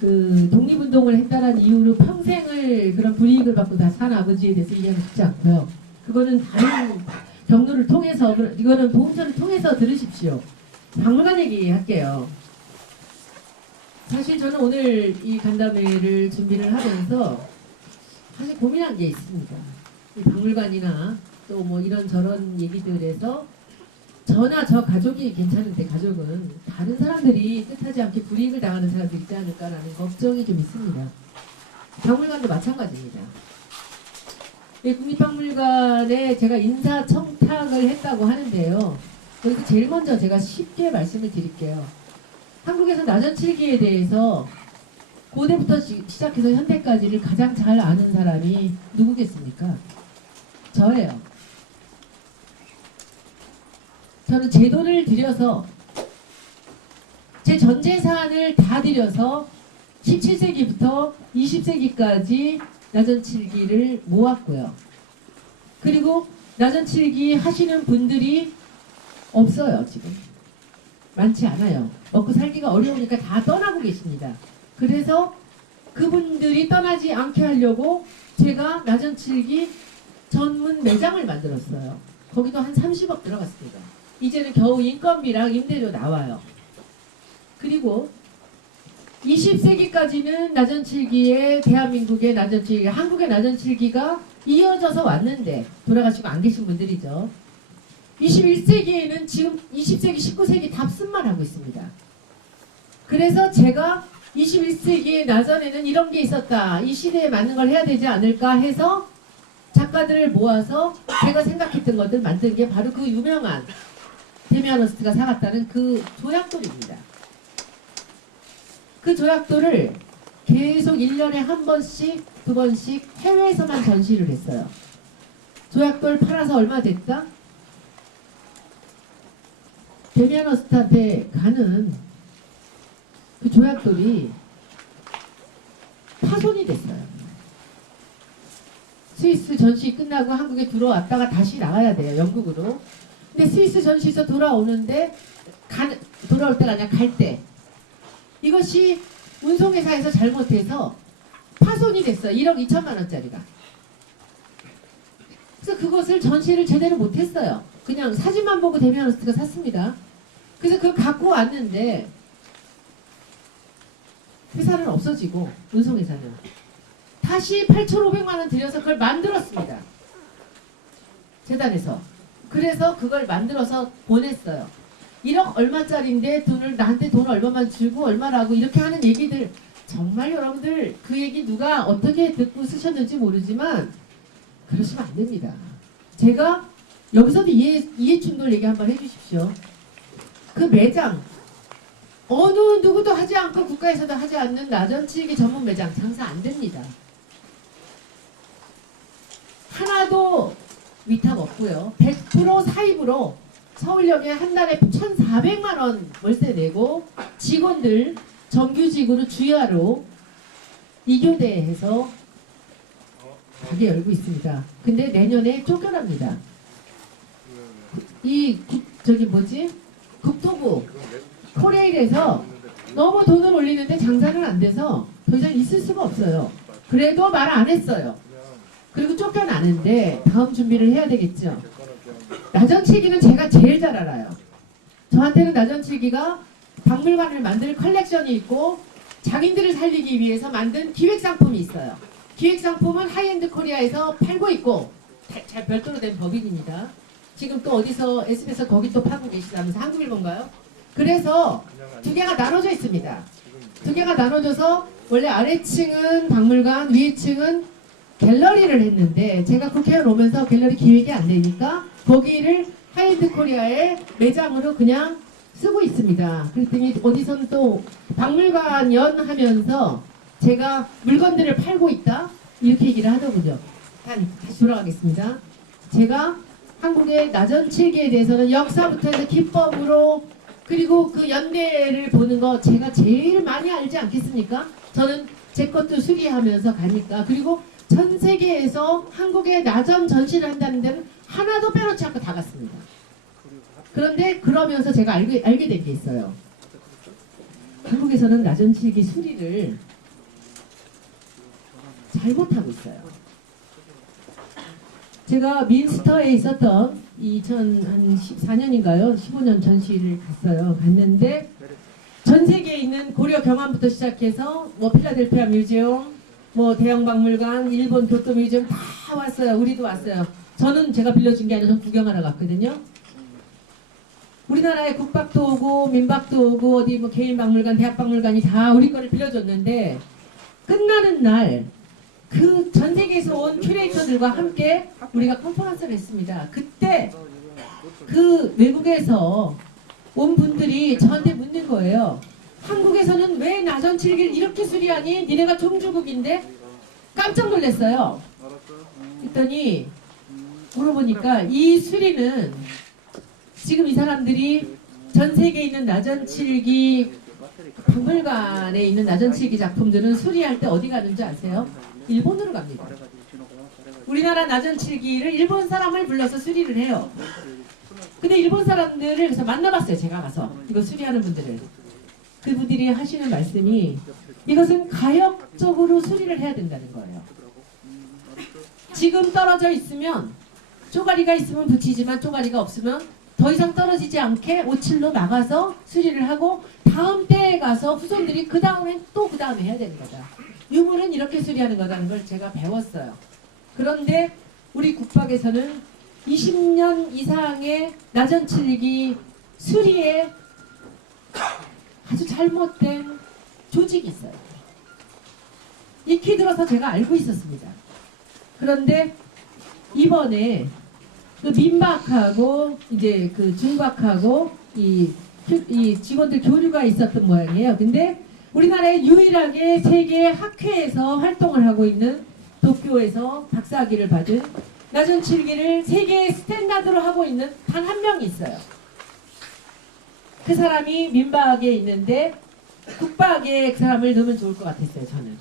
독립운동을 했다는 이유로 평생을 그런 불이익을 받고 다 산 아버지에 대해서 얘기하고 싶지 않고요. 그거는 다른 경로를 통해서 이거는 보험처를 통해서 들으십시오. 박물관 얘기할게요. 사실 저는 오늘 이 간담회를 준비를 하면서 사실 고민한 게 있습니다. 이 박물관이나 또 뭐 이런저런 얘기들에서 저나 저 가족이 괜찮은데 가족은 다른 사람들이 뜻하지 않게 불이익을 당하는 사람들이 있지 않을까라는 걱정이 좀 있습니다. 박물관도 마찬가지입니다. 국립박물관에 제가 인사청탁을 했다고 하는데요. 그래서 제일 먼저 제가 쉽게 말씀을 드릴게요. 한국에서 나전칠기에 대해서 고대부터 시작해서 현대까지를 가장 잘 아는 사람이 누구겠습니까? 저예요. 저는 제 돈을 들여서 제 전 재산을 다 들여서 17세기부터 20세기까지 나전칠기를 모았고요. 그리고 나전칠기 하시는 분들이 없어요. 지금 많지 않아요. 먹고 살기가 어려우니까 다 떠나고 계십니다. 그래서 그분들이 떠나지 않게 하려고 제가 나전칠기 전문 매장을 만들었어요. 거기도 한 30억 들어갔습니다. 이제는 겨우 인건비랑 임대료 나와요. 그리고 20세기까지는 나전칠기에 대한민국의 나전칠기, 한국의 나전칠기가 이어져서 왔는데 돌아가시고 안 계신 분들이죠. 21세기에는 지금 20세기, 19세기 답습만 하고 있습니다. 그래서 제가 21세기의 나전에는 이런 게 있었다. 이 시대에 맞는 걸 해야 되지 않을까 해서 작가들을 모아서 제가 생각했던 것들 만든 게 바로 그 유명한 데미안 허스트가 사갔다는 그 조약돌입니다. 그 조약돌을 계속 1년에 한 번씩, 두 번씩 해외에서만 전시를 했어요. 조약돌 팔아서 얼마 됐다? 데미안 허스트한테 가는 그 조약돌이 파손이 됐어요. 스위스 전시 끝나고 한국에 들어왔다가 다시 나가야 돼요. 영국으로. 근데 스위스 전시에서 돌아오는데 돌아올 때가 아니라 갈 때 이것이 운송회사에서 잘못해서 파손이 됐어요. 1억 2천만 원짜리가. 그래서 그것을 전시를 제대로 못했어요. 그냥 사진만 보고 데미안 허스트가 샀습니다. 그래서 그걸 갖고 왔는데 회사는 없어지고 운송회사는 다시 8,500만 원 들여서 그걸 만들었습니다. 재단에서. 그래서 그걸 만들어서 보냈어요. 1억 얼마짜리인데 나한테 돈 얼마만 주고 얼마라고 이렇게 하는 얘기들 정말 여러분들 그 얘기 누가 어떻게 듣고 쓰셨는지 모르지만 그러시면 안 됩니다. 제가 여기서도 이해충돌 얘기 한번 해주십시오. 그 매장 어느 누구도 하지 않고 국가에서도 하지 않는 나전칠기 전문 매장 장사 안 됩니다. 하나도 위탁 없고요. 100% 사입으로 서울역에 한 달에 1,400만 원 월세 내고 직원들 정규직으로 주야로 이교대에서 가게 열고 있습니다. 근데 내년에 쫓겨납니다. 국토부 코레일에서 너무 돈을 올리는데 장사는 안 돼서 더 이상 있을 수가 없어요. 그래도 말 안 했어요. 그리고 쫓겨나는데 다음 준비를 해야 되겠죠. 나전칠기는 제가 제일 잘 알아요. 저한테는 나전칠기가 박물관을 만들 컬렉션이 있고 장인들을 살리기 위해서 만든 기획상품이 있어요. 기획상품은 하이엔드 코리아에서 팔고 있고 잘 별도로 된 법인입니다. 지금 또 어디서 SBS에서 거기 또 파고 계시다면서 한국일보인가요? 그래서 두 개가 나눠져 있습니다. 두 개가 나눠져서 원래 아래층은 박물관, 위층은 갤러리를 했는데 제가 국회의원 오면서 갤러리 기획이 안 되니까 거기를 하이엔드 코리아의 매장으로 그냥 쓰고 있습니다. 그랬더니 어디서는 또 박물관 연 하면서 제가 물건들을 팔고 있다 이렇게 얘기를 하더군요. 다시 돌아가겠습니다. 제가 한국의 나전칠기에 대해서는 역사부터 해서 기법으로 그리고 그 연대를 보는 거 제가 제일 많이 알지 않겠습니까? 저는 제 것도 수리하면서 가니까. 그리고 전 세계에서 한국의 나전 전시를 한다는 데는 하나도 빼놓지 않고 다 갔습니다. 그런데 그러면서 제가 알게 된 게 있어요. 한국에서는 나전칠기 수리를 잘못하고 있어요. 제가 민스터에 있었던 2014년인가요? 15년 전시를 갔는데 전 세계에 있는 고려 경암부터 시작해서 뭐 필라델피아 뮤지엄, 뭐 대형박물관, 일본 교토 뮤지엄 다 왔어요. 우리도 왔어요. 저는 제가 빌려준 게 아니라 전 구경하러 갔거든요. 우리나라에 국박도 오고 민박도 오고 어디 뭐 개인박물관, 대학박물관이 다 우리 거를 빌려줬는데 끝나는 날 그 전 세계에서 온 큐레이터들과 함께 우리가 컨퍼런스를 했습니다. 그때 그 외국에서 온 분들이 저한테 묻는 거예요. 한국에서는 왜 나전칠기를 이렇게 수리하니? 니네가 종주국인데? 깜짝 놀랐어요. 그랬더니 물어보니까 이 수리는 지금 이 사람들이 전 세계에 있는 나전칠기 박물관에 있는 나전칠기 작품들은 수리할 때 어디 가는지 아세요? 일본으로 갑니다. 우리나라 나전칠기를 일본 사람을 불러서 수리를 해요. 근데 일본 사람들을 그래서 만나봤어요. 제가 가서 이거 수리하는 분들을. 그분들이 하시는 말씀이 이것은 가역적으로 수리를 해야 된다는 거예요. 지금 떨어져 있으면 쪼가리가 있으면 붙이지만 쪼가리가 없으면 더 이상 떨어지지 않게 오칠로 막아서 수리를 하고 다음 때에 가서 후손들이 그 다음에 또 그 다음에 해야 되는 거다. 유물은 이렇게 수리하는 거라는 걸 제가 배웠어요. 그런데 우리 국박에서는 20년 이상의 나전칠기 수리에 아주 잘못된 조직이 있어요. 익히 들어서 제가 알고 있었습니다. 그런데 이번에 그 민박하고 이제 그 중박하고 이 직원들 교류가 있었던 모양이에요. 근데 우리나라에 유일하게 세계 학회에서 활동을 하고 있는 도쿄에서 박사학위를 받은 나전칠기를 세계 스탠다드로 하고 있는 단 한 명이 있어요. 그 사람이 민박에 있는데 국박에 그 사람을 넣으면 좋을 것 같았어요. 저는.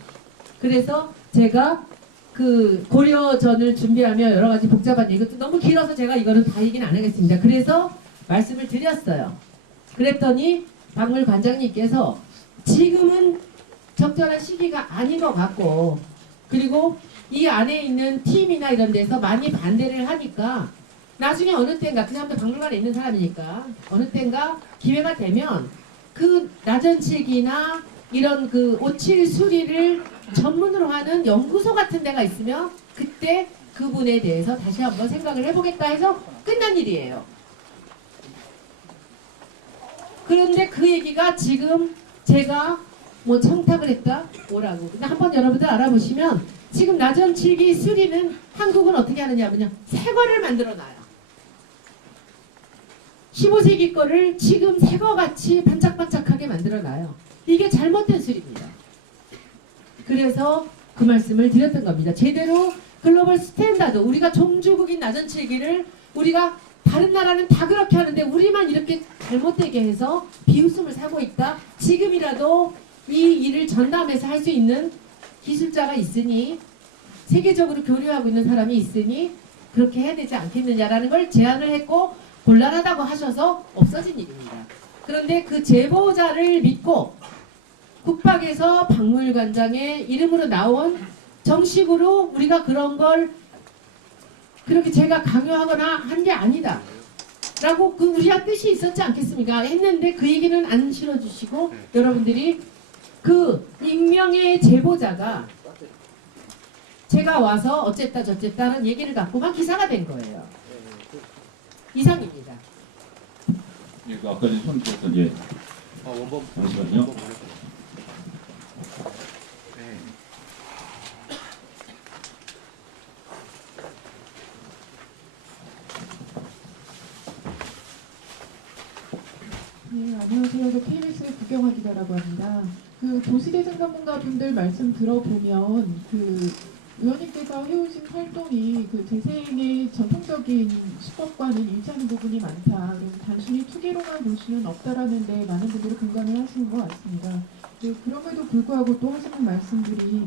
그래서 제가 그 고려전을 준비하며 여러 가지 복잡한 이것도 너무 길어서 제가 이거는 다 얘기는 안 하겠습니다. 그래서 말씀을 드렸어요. 그랬더니 박물관장님께서 지금은 적절한 시기가 아닌 것 같고 그리고 이 안에 있는 팀이나 이런 데서 많이 반대를 하니까 나중에 어느 때인가 그 사람도 박물관에 있는 사람이니까 어느 때인가 기회가 되면 그 나전칠기나 이런 그 오칠 수리를 전문으로 하는 연구소 같은 데가 있으면 그때 그분에 대해서 다시 한번 생각을 해보겠다 해서 끝난 일이에요. 그런데 그 얘기가 지금 제가 뭐 청탁을 했다? 뭐라고. 근데 한번 여러분들 알아보시면 지금 나전칠기 수리는 한국은 어떻게 하느냐면요. 새 거를 만들어 놔요. 15세기 거를 지금 새거 같이 반짝반짝하게 만들어놔요. 이게 잘못된 수립입니다. 그래서 그 말씀을 드렸던 겁니다. 제대로 글로벌 스탠다드, 우리가 종주국인 나전칠기를 우리가 다른 나라는 다 그렇게 하는데 우리만 이렇게 잘못되게 해서 비웃음을 사고 있다. 지금이라도 이 일을 전담해서 할 수 있는 기술자가 있으니, 세계적으로 교류하고 있는 사람이 있으니 그렇게 해야 되지 않겠느냐라는 걸 제안을 했고, 곤란하다고 하셔서 없어진 일입니다. 그런데 그 제보자를 믿고 국박에서 박물관장의 이름으로 나온, 정식으로 우리가 그런 걸 그렇게 제가 강요하거나 한 게 아니다 라고 그 우리가 뜻이 있었지 않겠습니까? 했는데 그 얘기는 안 실어주시고, 여러분들이 그 익명의 제보자가 제가 와서 어쨌다 저쨌다는 얘기를 갖고만 기사가 된 거예요. 이상입니다. 예, 그 아까 전에 손 들었던 예. 잠시만요. 네, 안녕하세요. 저 KBS의 구경화 기자라고 합니다. 그 도시대생 전문가분들 말씀 들어보면 그 의원님께서 해오신 활동이 그 재생의 전통적인 수법과는 일치하는 부분이 많다. 그래서 단순히 투기로만 볼 수는 없다라는 데 많은 분들이 공감을 하시는 것 같습니다. 네, 그럼에도 불구하고 또 하시는 말씀들이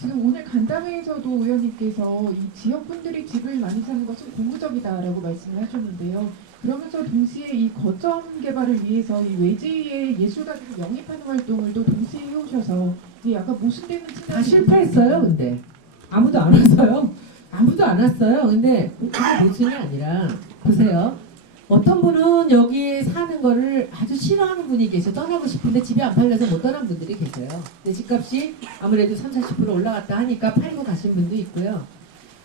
지금 오늘 간담회에서도 의원님께서 이 지역분들이 집을 많이 사는 것은 고무적이다라고 말씀을 하셨는데요. 그러면서 동시에 이 거점 개발을 위해서 이 외지의 예술가들을 영입하는 활동을 또 동시에 해오셔서 이게 약간 모순되는 다 실패했어요. 근데 아무도 안 왔어요. 아무도 안 왔어요. 근데 그게 모순이 아니라, 보세요. 어떤 분은 여기 사는 거를 아주 싫어하는 분이 계세요. 떠나고 싶은데 집이 안 팔려서 못 떠난 분들이 계세요. 근데 집값이 아무래도 30-40% 올라갔다 하니까 팔고 가신 분도 있고요.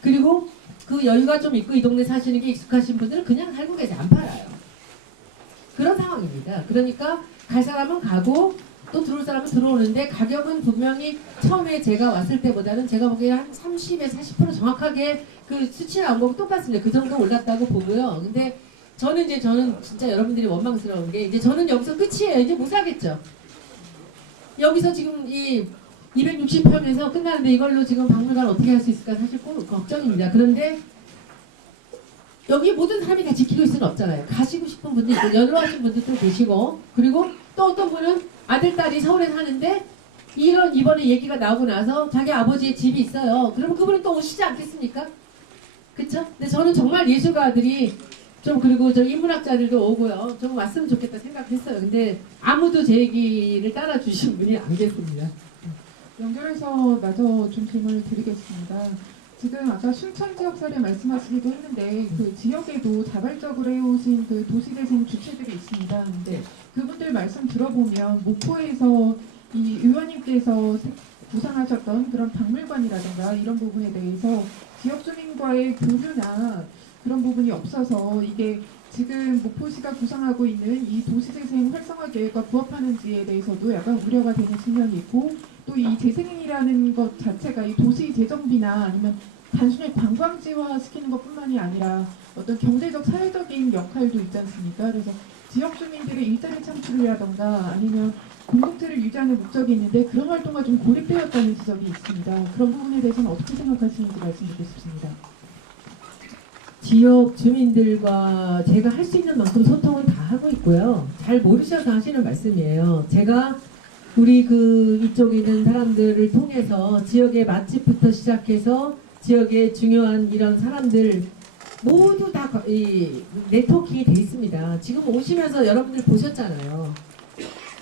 그리고 그 여유가 좀 있고 이 동네 사시는 게 익숙하신 분들은 그냥 살고 계세요. 안 팔아요. 그런 상황입니다. 그러니까 갈 사람은 가고 또 들어올 사람은 들어오는데, 가격은 분명히 처음에 제가 왔을 때보다는 제가 보기에 한 30에서 40% 정확하게 그 수치 나온 거고 똑같습니다. 그 정도 올랐다고 보고요. 근데 저는 진짜 여러분들이 원망스러운 게, 이제 저는 여기서 끝이에요. 이제 못 사겠죠. 여기서 지금 이 260평에서 끝나는데 이걸로 지금 박물관 어떻게 할 수 있을까 사실 꼭 걱정입니다. 그런데 여기 모든 사람이 다 지키고 있을 수는 없잖아요. 가시고 싶은 분도 있고 연로하신 분들도 계시고, 그리고 또 어떤 분은 아들, 딸이 서울에 사는데 이번에 얘기가 나오고 나서 자기 아버지의 집이 있어요. 그러면 그분은 또 오시지 않겠습니까? 그쵸? 근데 저는 정말 예술가들이 좀, 그리고 저 인문학자들도 오고요. 좀 왔으면 좋겠다 생각했어요. 근데 아무도 제 얘기를 따라주신 분이 안 계십니다. 연결해서 마저 좀 질문을 드리겠습니다. 지금 아까 순천 지역 사례 말씀하시기도 했는데 그 지역에도 자발적으로 해오신 그 도시재생 주체들이 있습니다. 근데 그분들 말씀 들어보면 목포에서 이 의원님께서 구상하셨던 그런 박물관이라든가 이런 부분에 대해서 지역 주민과의 교류나 그런 부분이 없어서 이게 지금 목포시가 구상하고 있는 이 도시재생 활성화 계획과 부합하는지에 대해서도 약간 우려가 되는 측면이 있고, 또 이 재생이라는 것 자체가 이 도시 재정비나 아니면 단순히 관광지화 시키는 것뿐만이 아니라 어떤 경제적 사회적인 역할도 있지 않습니까? 그래서 지역 주민들의 일자리 창출이라던가 아니면 공동체를 유지하는 목적이 있는데 그런 활동과 좀 고립되었다는 지적이 있습니다. 그런 부분에 대해서는 어떻게 생각하시는지 말씀 드리고 싶습니다. 지역 주민들과 제가 할 수 있는 만큼 소통은 다 하고 있고요. 잘 모르셔서 하시는 말씀이에요. 제가 우리 그 이쪽에 있는 사람들을 통해서 지역의 맛집부터 시작해서 지역의 중요한 이런 사람들 모두 다 이 네트워킹이 돼 있습니다. 지금 오시면서 여러분들 보셨잖아요.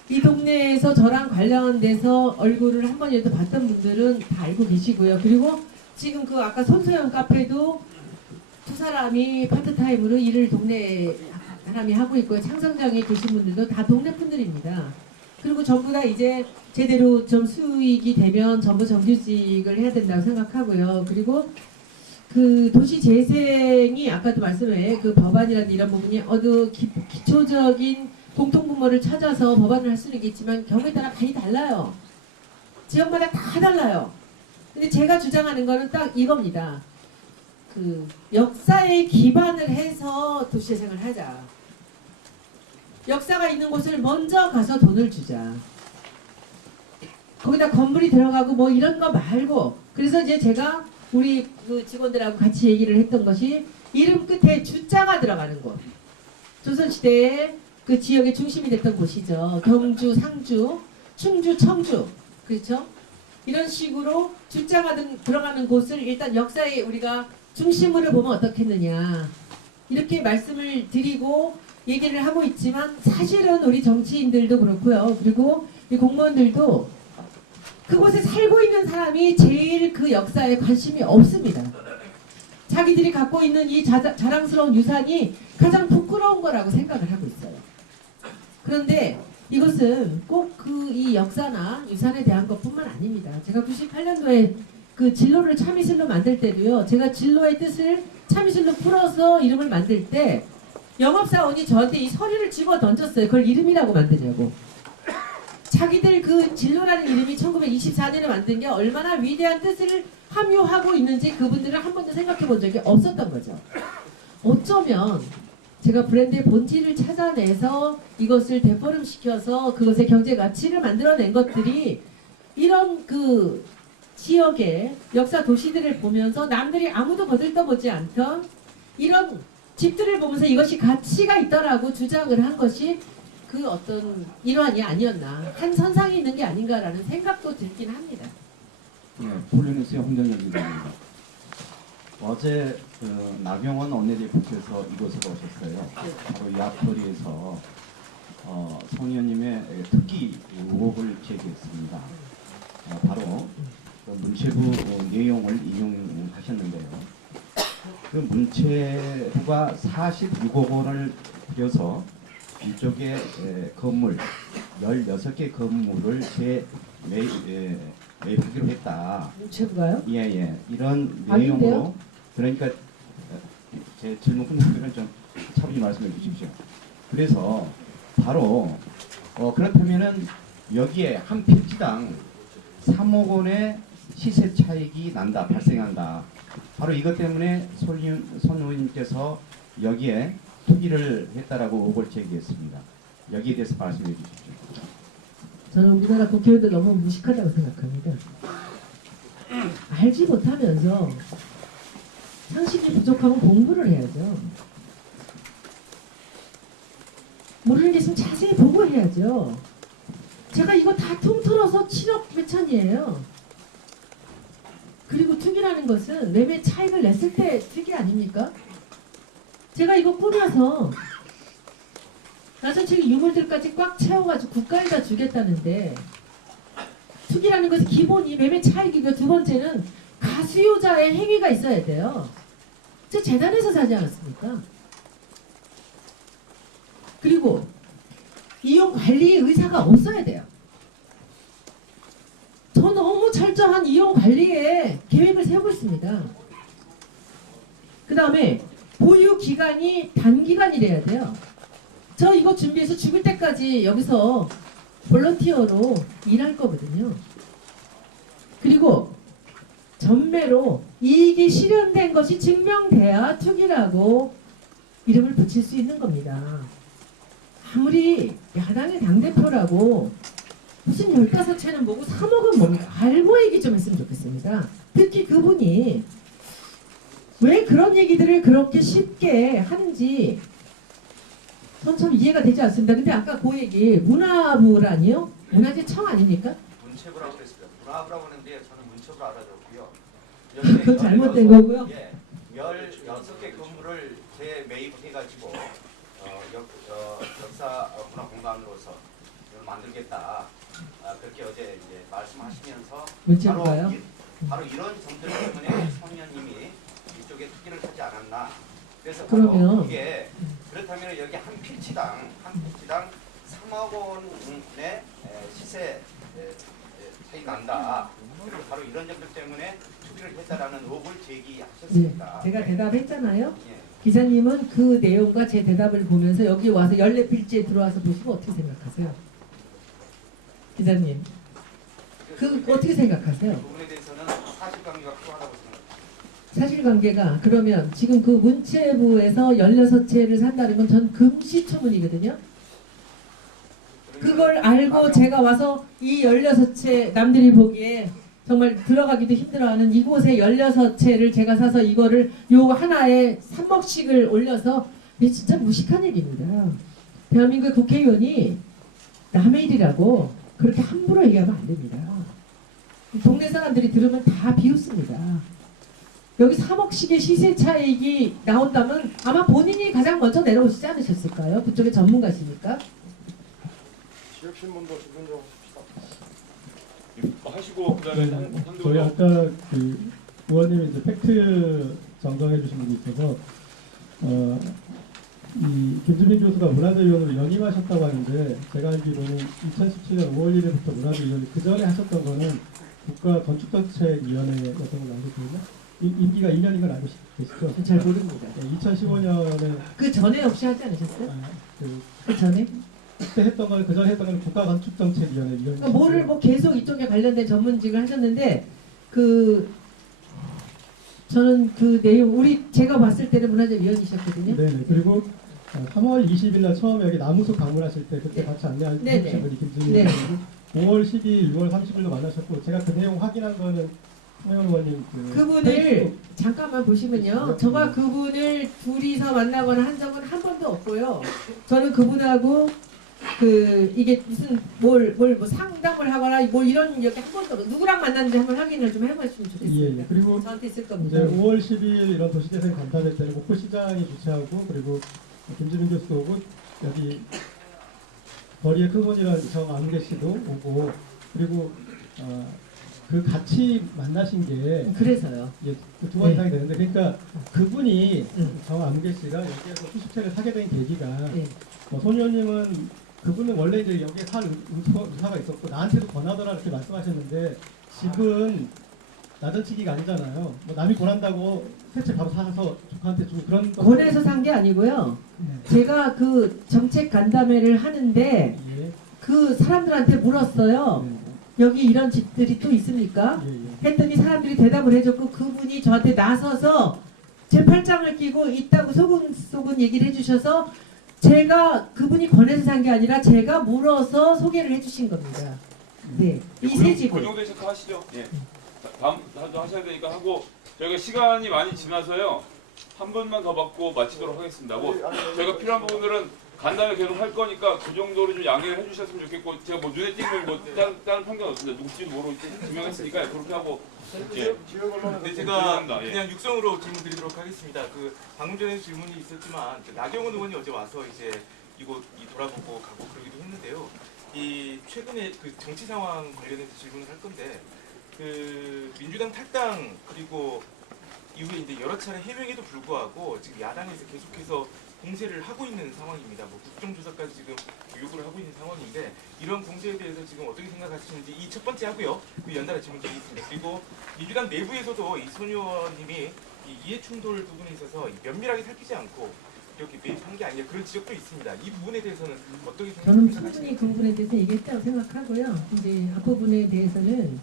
이 동네에서 저랑 관련돼서 얼굴을 한 번이라도 봤던 분들은 다 알고 계시고요. 그리고 지금 그 아까 손소영 카페도 두 사람이 파트타임으로 일을 동네 사람이 하고 있고요. 창성장에 계신 분들도 다 동네 분들입니다. 그리고 전부 다 이제 제대로 좀 수익이 되면 전부 정규직을 해야 된다고 생각하고요. 그리고 그 도시 재생이 아까도 말씀해 그 법안이라든 이런 부분이 어느 기초적인 공통분모를 찾아서 법안을 할 수는 있겠지만 경우에 따라 많이 달라요. 지역마다 다 달라요. 근데 제가 주장하는 거는 딱 이겁니다. 그 역사에 기반을 해서 도시재생을 하자. 역사가 있는 곳을 먼저 가서 돈을 주자. 거기다 건물이 들어가고 뭐 이런 거 말고, 그래서 이제 제가 우리 그 직원들하고 같이 얘기를 했던 것이 이름 끝에 주자가 들어가는 곳. 조선시대에 그 지역의 중심이 됐던 곳이죠. 경주, 상주, 충주, 청주. 그렇죠? 이런 식으로 주자가 들어가는 곳을 일단 역사에 우리가 중심으로 보면 어떻겠느냐. 이렇게 말씀을 드리고 얘기를 하고 있지만 사실은 우리 정치인들도 그렇고요. 그리고 이 공무원들도 그곳에 살고 있는 사람이 제일 그 역사에 관심이 없습니다. 자기들이 갖고 있는 이 자랑스러운 유산이 가장 부끄러운 거라고 생각을 하고 있어요. 그런데 이것은 꼭 그 이 역사나 유산에 대한 것뿐만 아닙니다. 제가 98년도에 그 진로를 참이슬로 만들 때도요. 제가 진로의 뜻을 참이슬로 풀어서 이름을 만들 때 영업사원이 저한테 이 서류를 집어 던졌어요. 그걸 이름이라고 만드냐고. 자기들 그 진로라는 이름이 1924년에 만든 게 얼마나 위대한 뜻을 함유하고 있는지 그분들은 한 번도 생각해 본 적이 없었던 거죠. 어쩌면 제가 브랜드의 본질을 찾아내서 이것을 되포름시켜서 그것의 경제 가치를 만들어낸 것들이 이런 그 지역의 역사 도시들을 보면서 남들이 아무도 거들떠보지 않던 이런 집들을 보면서 이것이 가치가 있다라고 주장을 한 것이 그 어떤 일환이 아니었나, 한 선상이 있는 게 아닌가라는 생각도 들긴 합니다. 네, 폴리누스의 홍정현 기자입니다. 어제 나경원 원내대표께서 이곳으로 오셨어요. 바로 이 앞거리에서 송 의원님의 특기 의혹을 제기했습니다. 바로 그 문체부 내용을 인용하셨는데요. 그 문체부가 46억 원을 들여서 이쪽에 건물 16개 건물을 매입하기로 했다. 문체부가요? 예. 이런 아닌데요? 내용으로, 그러니까 제 질문 끝나면 좀 차분히 말씀해 주십시오. 그래서 바로 그렇다면은 여기에 한 필지당 3억 원의 시세 차익이 발생한다. 바로 이것 때문에 손 의원님께서 여기에 투기를 했다라고 의혹을 제기했습니다. 여기에 대해서 말씀해 주십시오. 저는 우리나라 국회의원들 너무 무식하다고 생각합니다. 알지 못하면서 상식이 부족하면 공부를 해야죠. 모르는 게 있으면 자세히 보고 해야죠. 제가 이거 다 통틀어서 7억 몇천이에요. 그리고 투기라는 것은 매매 차익을 냈을 때 투기 아닙니까? 제가 이거 꾸며서 나선책이 유물들까지 꽉 채워가지고 국가에다 주겠다는데, 투기라는 것이 기본이 매매 차익이고, 두 번째는 가수요자의 행위가 있어야 돼요. 저 재단에서 사지 않았습니까? 그리고 이용 관리 의사가 없어야 돼요. 저 너무 철저한 이용 관리에 계획을 세우고 있습니다. 그 다음에 보유 기간이 단기간이래야 돼요. 저 이거 준비해서 죽을 때까지 여기서 볼런티어로 일할 거거든요. 그리고 전매로 이익이 실현된 것이 증명돼야 투기라고 이름을 붙일 수 있는 겁니다. 아무리 야당의 당대표라고 무슨 15채는 뭐고 3억은 뭡니까? 알고 얘기 좀 했으면 좋겠습니다. 특히 그분이 왜 그런 얘기들을 그렇게 쉽게 하는지 전 참 이해가 되지 않습니다. 근데 아까 그 얘기 문화부라니요? 문화재청 아닙니까? 문체부라고 그랬어요. 문화부라고 하는데 저는 문체부로 알아들었고요. 그건 잘못된 거고요. 예, 16개 건물을 재매입해가지고 역사 문화 공간으로서 이걸 만들겠다. 그렇게 어제 이제 말씀하시면서 문체부가요? 바로 이런 점들 때문에 송 의원님이 이쪽에 투기를 하지 않았나. 그래서 그러면 이게 그렇다면 여기 한 필지당 3억 원의 시세 차이 난다. 그리고 바로 이런 점들 때문에 투기를 했다라는 의혹을 제기하셨습니다. 네, 제가 대답했잖아요. 예. 기자님은 그 내용과 제 대답을 보면서 여기 와서 14필지에 들어와서 보시면 어떻게 생각하세요? 기자님, 그 어떻게 생각하세요? 그 부분에 대해서는 사실관계가 필요하다고 생각합니다. 사실관계가 그러면 지금 그 문체부에서 16채를 산다는 건 전 금시초문이거든요. 그걸 알고 제가 와서 이 16채 남들이 보기에 정말 들어가기도 힘들어하는 이곳에 16채를 제가 사서 이거를 요 하나에 3억씩을 올려서 이게 진짜 무식한 얘기입니다. 대한민국 국회의원이 남의 일이라고 그렇게 함부로 얘기하면 안 됩니다. 동네 사람들이 들으면 다 비웃습니다. 여기 3억씩의 시세 차익이 나온다면 아마 본인이 가장 먼저 내려오시지 않으셨을까요? 그쪽에 전문가시니까. 지역신문도 기분 좀 하시고 그다음에 저희 아까 그 의원님이 이제 팩트 정정해 주신 분이 있어서 이 김주민 교수가 문화재위원으로 연임하셨다고 하는데 제가 알기로는 2017년 5월 1일부터 문화재위원이 그 전에 하셨던 거는 국가건축정책위원회였던 걸로 알고 있거든요. 임기가 2년인 걸 알고 계시죠? 잘 모릅니다. 2015년에 그 전에 혹시 하지 않으셨어요? 그 전에? 그때 했던 걸, 그 전에 했던 건 국가건축정책위원회 위원님. 그러니까 뭐를 뭐 계속 이쪽에 관련된 전문직을 하셨는데 저는 그 내용 제가 봤을 때는 문화재 위원이셨거든요. 네네. 그리고 3월 20일 날 처음에 여기 나무숲 방문하실 때 그때 같이 안내하신 분이 김준희 의원이고 5월 12일, 6월 30일로 만나셨고 제가 그 내용 확인한 거는 홍영원 의원님 그분을 잠깐만 보시면요. 저와 그분을 둘이서 만나거나 한 적은 한 번도 없고요. 저는 그분하고 이게 무슨 뭘 상담을 하거나 뭐 이런 이렇게 한 번도 없고 누구랑 만났는지 한번 확인을 좀 해보시면 좋겠습니다. 예. 그리고 저한테 있을 겁니다. 이제 5월 12일 이런 도시재생 간담회 때는 목포시장이 주최하고 그리고 김주민 교수도 오고 여기 거리의 큰손이라는 정안개 씨도 오고 그리고 그 같이 만나신 게 그래서요. 예, 두 번 이상이 되는데 그러니까 그분이 정안개 씨가 여기에서 수십 채를 사게 된 계기가 손 의원님은 그분은 원래 이제 여기에 살 의사가 있었고 나한테도 권하더라 이렇게 말씀하셨는데 집은 나전치기가 아니잖아요. 뭐 남이 권한다고 세 채 바로 사서 조카한테 주고 그런 권해서 산 게 아니고요. 제가 그 정책 간담회를 하는데 그 사람들한테 물었어요. 여기 이런 집들이 또 있습니까? 했더니 사람들이 대답을 해줬고 그분이 저한테 나서서 제 팔짱을 끼고 있다고 소근소근 얘기를 해주셔서 제가 그분이 권해서 산 게 아니라 제가 물어서 소개를 해주신 겁니다. 네, 이 세 집을. 그 정도 체크하시죠. 예. 다음도 하셔야 되니까 하고 저희가 시간이 많이 지나서요. 한 분만 더 받고 마치도록 하겠습니다. 뭐 저희가 필요한 부분들은 간담회 계속 할 거니까 그 정도로 좀 양해를 해주셨으면 좋겠고 제가 뭐 눈에 띄는 뭐 다른 편견 없습니다. 누구지도 모르고 증명했으니까 그렇게 하고. 예. 네, 제가 그냥 육성으로 질문드리도록 하겠습니다. 방금 전에 질문이 있었지만 나경원 의원이 어제 와서 이제 이곳 돌아보고 가고 그러기도 했는데요. 이 최근에 정치 상황 관련해서 질문을 할 건데 민주당 탈당 그리고 이후에 이제 여러 차례 해명에도 불구하고 지금 야당에서 계속해서 공세를 하고 있는 상황입니다. 뭐 국정조사까지 지금 요구를 하고 있는 상황인데 이런 공세에 대해서 지금 어떻게 생각하시는지 이 첫 번째 하고요. 연달아 질문 드리겠습니다. 그리고 민주당 내부에서도 이 손 의원님이 이해 충돌 부분에 있어서 면밀하게 살피지 않고 이렇게 매입한 게 아니냐 그런 지적도 있습니다. 이 부분에 대해서는 어떻게 저는 생각하시는지 충분히 그 부분에 대해서 얘기했다고 생각하고요. 이제 앞부분에 대해서는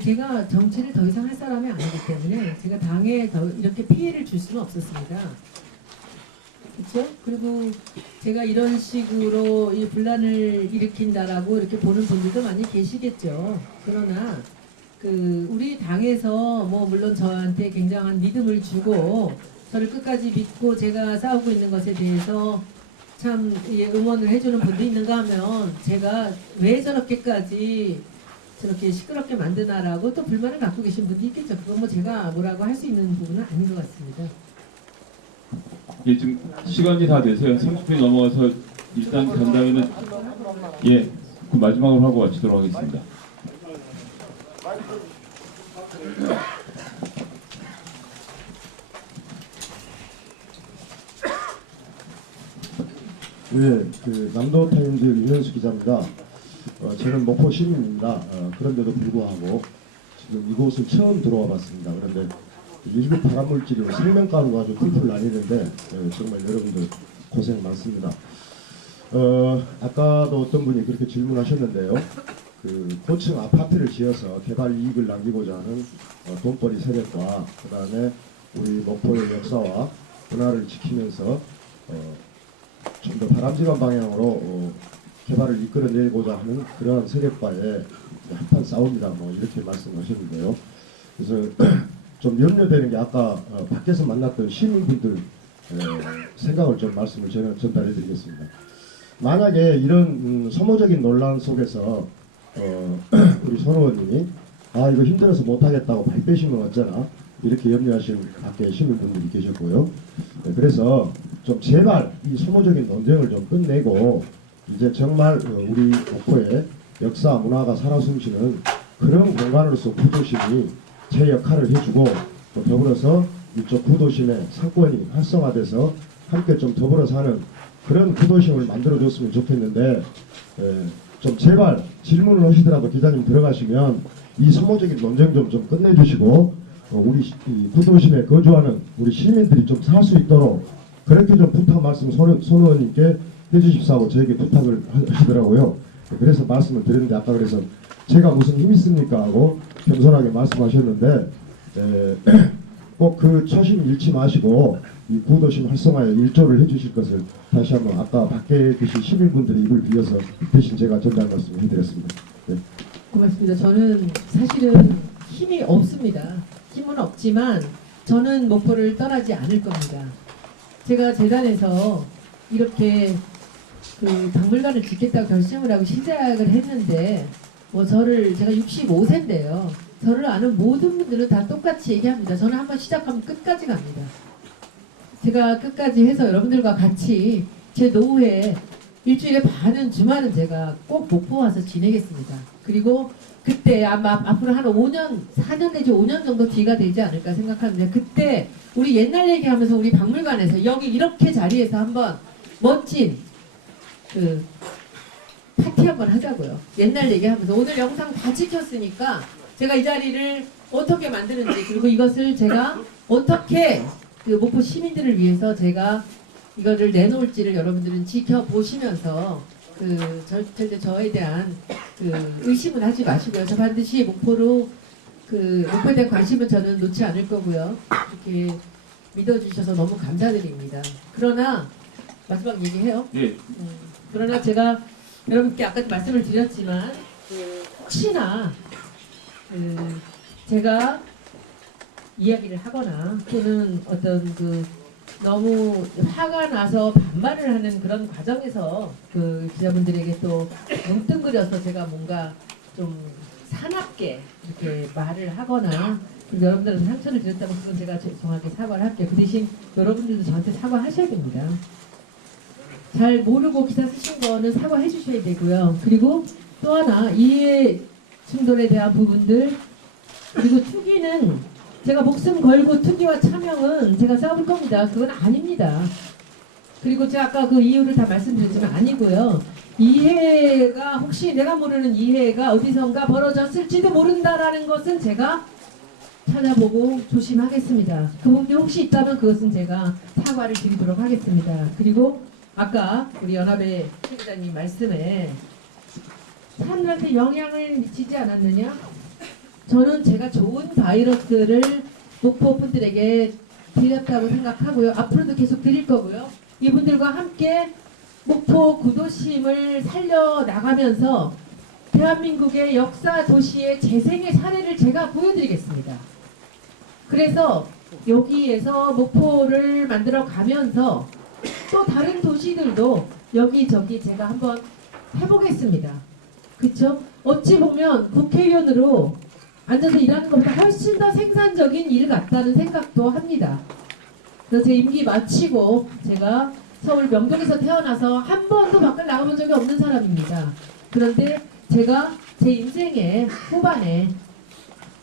제가 정치를 더 이상 할 사람이 아니기 때문에 제가 당에 더 이렇게 피해를 줄 수는 없었습니다. 그렇죠? 그리고 제가 이런 식으로 이 분란을 일으킨다라고 이렇게 보는 분들도 많이 계시겠죠. 그러나 우리 당에서 뭐 물론 저한테 굉장한 믿음을 주고 저를 끝까지 믿고 제가 싸우고 있는 것에 대해서 참 응원을 해주는 분도 있는가 하면 제가 왜 저렇게 시끄럽게 만드나라고 또 불만을 갖고 계신 분도 있겠죠. 그건 뭐 제가 뭐라고 할 수 있는 부분은 아닌 것 같습니다. 예, 지금 시간이 다 돼서요. 30분이 넘어가서 일단 간담회는 그 마지막으로 하고 마치도록 하겠습니다. 남도타임즈 윤현수 기자입니다. 저는 목포 시민입니다. 그런데도 불구하고 지금 이곳을 처음 들어와 봤습니다. 그런데 일급 발암물질이고 생명가루가 아주 풀풀 나뉘는데 정말 여러분들 고생 많습니다. 아까도 어떤 분이 그렇게 질문하셨는데요. 그 고층 아파트를 지어서 개발 이익을 남기고자 하는 돈벌이 세력과 그다음에 우리 목포의 역사와 문화를 지키면서 좀 더 바람직한 방향으로 개발을 이끌어내고자 하는 그러한 세력과의 한판 싸움이다 뭐 이렇게 말씀하셨는데요. 그래서 좀 염려되는 게 아까 밖에서 만났던 시민분들 생각을 좀 말씀을 전달해 드리겠습니다. 만약에 이런 소모적인 논란 속에서 우리 손 의원님이 아 이거 힘들어서 못하겠다고 발 빼시면 어쩌나 이렇게 염려하시는 밖에 시민분들이 계셨고요. 그래서 좀 제발 이 소모적인 논쟁을 좀 끝내고 이제 정말 우리 목포의 역사 문화가 살아 숨쉬는 그런 공간으로서 구도심이 제 역할을 해주고 또 더불어서 이쪽 구도심의 상권이 활성화돼서 함께 좀 더불어 사는 그런 구도심을 만들어줬으면 좋겠는데 좀 제발 질문을 하시더라도 기자님 들어가시면 이 소모적인 논쟁 좀 끝내주시고 우리 이 구도심에 거주하는 우리 시민들이 좀 살 수 있도록 그렇게 좀 부탁 말씀 손 의원님께 해주십사고 저에게 부탁을 하시더라고요. 그래서 말씀을 드렸는데 아까 그래서 제가 무슨 힘 있습니까 하고 겸손하게 말씀하셨는데 꼭 그 처심 잃지 마시고 이 구도심 활성화에 일조를 해주실 것을 다시 한번 아까 밖에 계신 시민분들의 입을 빌려서 대신 제가 전달 말씀을 해드렸습니다. 네. 고맙습니다. 저는 사실은 힘이 없습니다. 힘은 없지만 저는 목포를 떠나지 않을 겁니다. 제가 재단에서 이렇게 그 박물관을 짓겠다고 결심을 하고 시작을 했는데 뭐 제가 65세인데요. 저를 아는 모든 분들은 다 똑같이 얘기합니다. 저는 한번 시작하면 끝까지 갑니다. 제가 끝까지 해서 여러분들과 같이 제 노후에 일주일에 반은 주말은 제가 꼭 목포 와서 지내겠습니다. 그리고 그때 아마 앞으로 한 5년, 4년 내지 5년 정도 뒤가 되지 않을까 생각하는데 그때 우리 옛날 얘기하면서 우리 박물관에서 여기 이렇게 자리에서 한번 멋진 그 파티 한번 하자고요. 옛날 얘기하면서 오늘 영상 다 찍혔으니까 제가 이 자리를 어떻게 만드는지 그리고 이것을 제가 어떻게 그 목포 시민들을 위해서 제가 이거를 내놓을지를 여러분들은 지켜보시면서 절대 저에 대한 의심은 하지 마시고요. 저 반드시 목포에 대한 관심은 저는 놓지 않을 거고요. 이렇게 믿어주셔서 너무 감사드립니다. 그러나 마지막 얘기해요. 네. 그러나 제가 여러분께 아까도 말씀을 드렸지만 혹시나 제가 이야기를 하거나 또는 어떤 너무 화가 나서 반말을 하는 그런 과정에서 기자분들에게 또 뭉뚱그려서 제가 뭔가 좀 사납게 이렇게 말을 하거나 그리고 여러분들한테 상처를 드렸다면 그건 제가 죄송하게 사과를 할게요. 그 대신 여러분들도 저한테 사과하셔야 됩니다. 잘 모르고 기사 쓰신 거는 사과해 주셔야 되고요. 그리고 또 하나 이해 충돌에 대한 부분들 그리고 투기는 제가 목숨 걸고 투기와 차명은 제가 싸울 겁니다. 그건 아닙니다. 그리고 제가 아까 그 이유를 다 말씀드렸지만 아니고요. 이해가 혹시 내가 모르는 이해가 어디선가 벌어졌을지도 모른다라는 것은 제가 찾아보고 조심하겠습니다. 그 부분이 혹시 있다면 그것은 제가 사과를 드리도록 하겠습니다. 그리고 아까 우리 연합의 최 기자님 말씀에 사람들한테 영향을 미치지 않았느냐? 저는 제가 좋은 바이러스를 목포 분들에게 드렸다고 생각하고요. 앞으로도 계속 드릴 거고요. 이분들과 함께 목포 구도심을 살려나가면서 대한민국의 역사 도시의 재생의 사례를 제가 보여드리겠습니다. 그래서 여기에서 목포를 만들어 가면서 또 다른 도시들도 여기저기 제가 한번 해보겠습니다. 그쵸? 어찌 보면 국회의원으로 앉아서 일하는 것보다 훨씬 더 생산적인 일 같다는 생각도 합니다. 그래서 제 임기 마치고 제가 서울 명동에서 태어나서 한 번도 밖을 나가본 적이 없는 사람입니다. 그런데 제가 제 인생의 후반에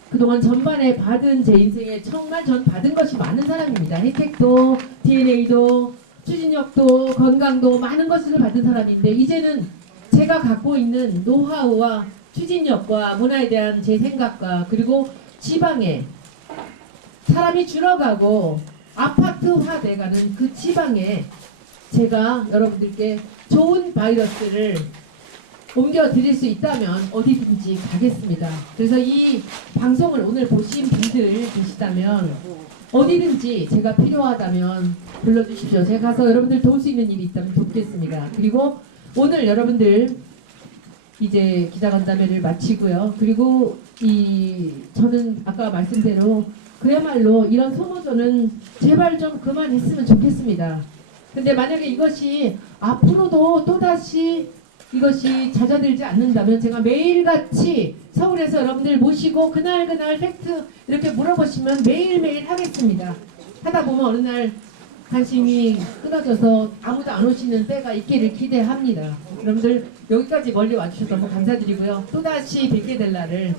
그동안 전반에 받은 제 인생에 정말 전 받은 것이 많은 사람입니다. 혜택도 DNA도 추진력도 건강도 많은 것을 받은 사람인데 이제는 제가 갖고 있는 노하우와 추진력과 문화에 대한 제 생각과 그리고 지방에 사람이 줄어가고 아파트화 돼가는 그 지방에 제가 여러분들께 좋은 바이러스를 옮겨 드릴 수 있다면 어디든지 가겠습니다. 그래서 이 방송을 오늘 보신 분들 계시다면 어디든지 제가 필요하다면 불러주십시오. 제가 가서 여러분들 도울 수 있는 일이 있다면 돕겠습니다. 그리고 오늘 여러분들 이제 기자간담회를 마치고요. 그리고 저는 아까 말씀대로 그야말로 이런 소모전은 제발 좀 그만했으면 좋겠습니다. 근데 만약에 이것이 앞으로도 또다시 이것이 잦아들지 않는다면 제가 매일같이 서울에서 여러분들 모시고 그날 팩트 이렇게 물어보시면 매일매일 하겠습니다. 하다 보면 어느 날 관심이 끊어져서 아무도 안 오시는 때가 있기를 기대합니다. 여러분들 여기까지 멀리 와주셔서 너무 감사드리고요. 또다시 뵙게 될 날을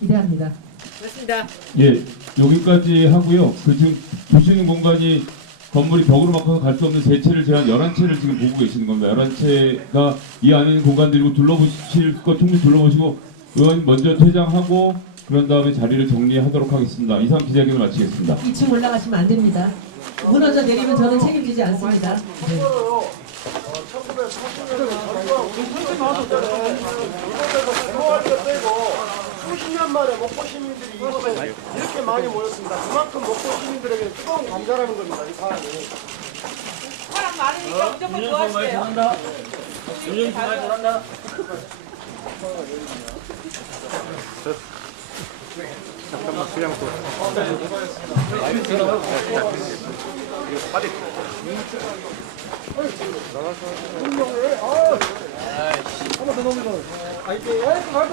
기대합니다. 맞습니다. 예, 여기까지 하고요. 그 지금 주시는 공간이 건물이 벽으로 막혀서 갈 수 없는 세 채를 제한 11채를 지금 보고 계시는 겁니다. 11채가 이 안에 있는 공간들이고 둘러보실 거 충분히 둘러보시고 의원 먼저 퇴장하고 그런 다음에 자리를 정리하도록 하겠습니다. 이상 기자회견을 마치겠습니다. 2층 올라가시면 안 됩니다. 무너져 내리면 저는 책임지지 않습니다. 네. 30년 만에 목포 시민들이 이곳에 이렇게 많이 모였습니다. 그만큼 목포 시민들에게 뜨거운 감사라는 겁니다. 이 사안이. 사람 많으니까 무조건 좋아하시대요. 윤영이 많이 잘한다. 잠깐만 그냥 빨리. 한번 더 넘겨. 아이고, 가고.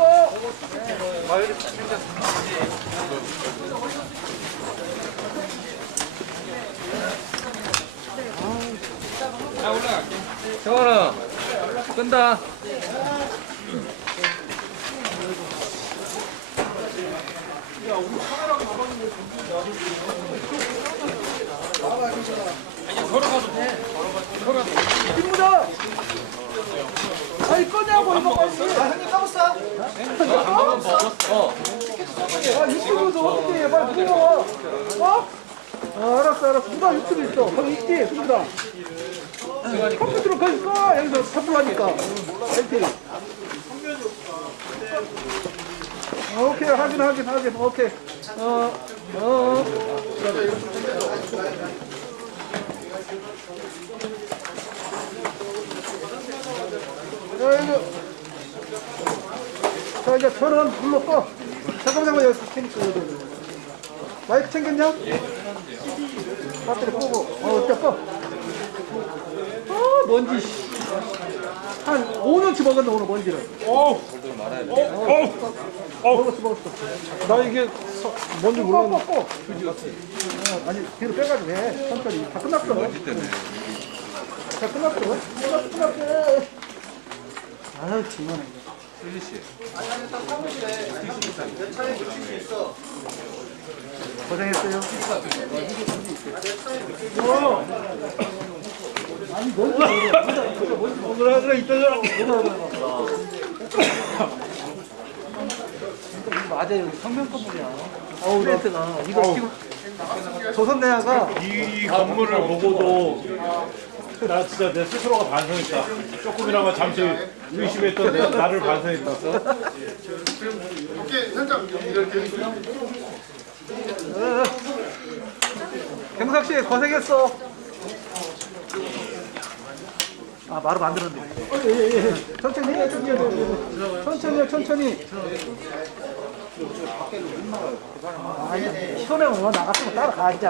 자, 올라갈게. 정원아, 끈다. 걸어가도 돼. 걸어가도 돼. 김부장! 아니, 꺼냐고, 이거 빨리. 형님 까봤어? 한번 먹었어. 유튜브도 어떻게 해? 빨리 들어와. 어? 알았어. 누가 유튜브 있어? 거기 있지? 누구다? 컴퓨터로 거기 있어. 여기서 탑플하니까. 이렇게. 오케이, 확인. 오케이. 자, 이제 전원 불러 꺼. 잠깐만, 여기 테니까. 마이크 챙겼냐? 배터리 끄고. 어때, 꺼. 먼지. 한 5년치 먹었네, 오늘 먼지를. 먹었어. 나 이게 뭔지 몰랐네. 꺼. 아니, 뒤로 빼가지고 해. 천천히. 다 끝났어. 먼지 때문에. 다 끝났어. 끝났어. 아유, 정말. 고생했어요. 아니, 뭔지 있다잖아. 맞아, 여기 성면 건물이야. 프렌트가. 이거 지금 조선내야가 이 건물을 보고도 나 진짜 내 스스로가 반성했다. 조금이나마 잠시 의심했던 나를 반성했다. 오케이, 현장 경석 씨 고생했어. 아, 말을 만들었네. 천천히 해. 천천히. 아니, 시원해. 나갔으면 따라가자.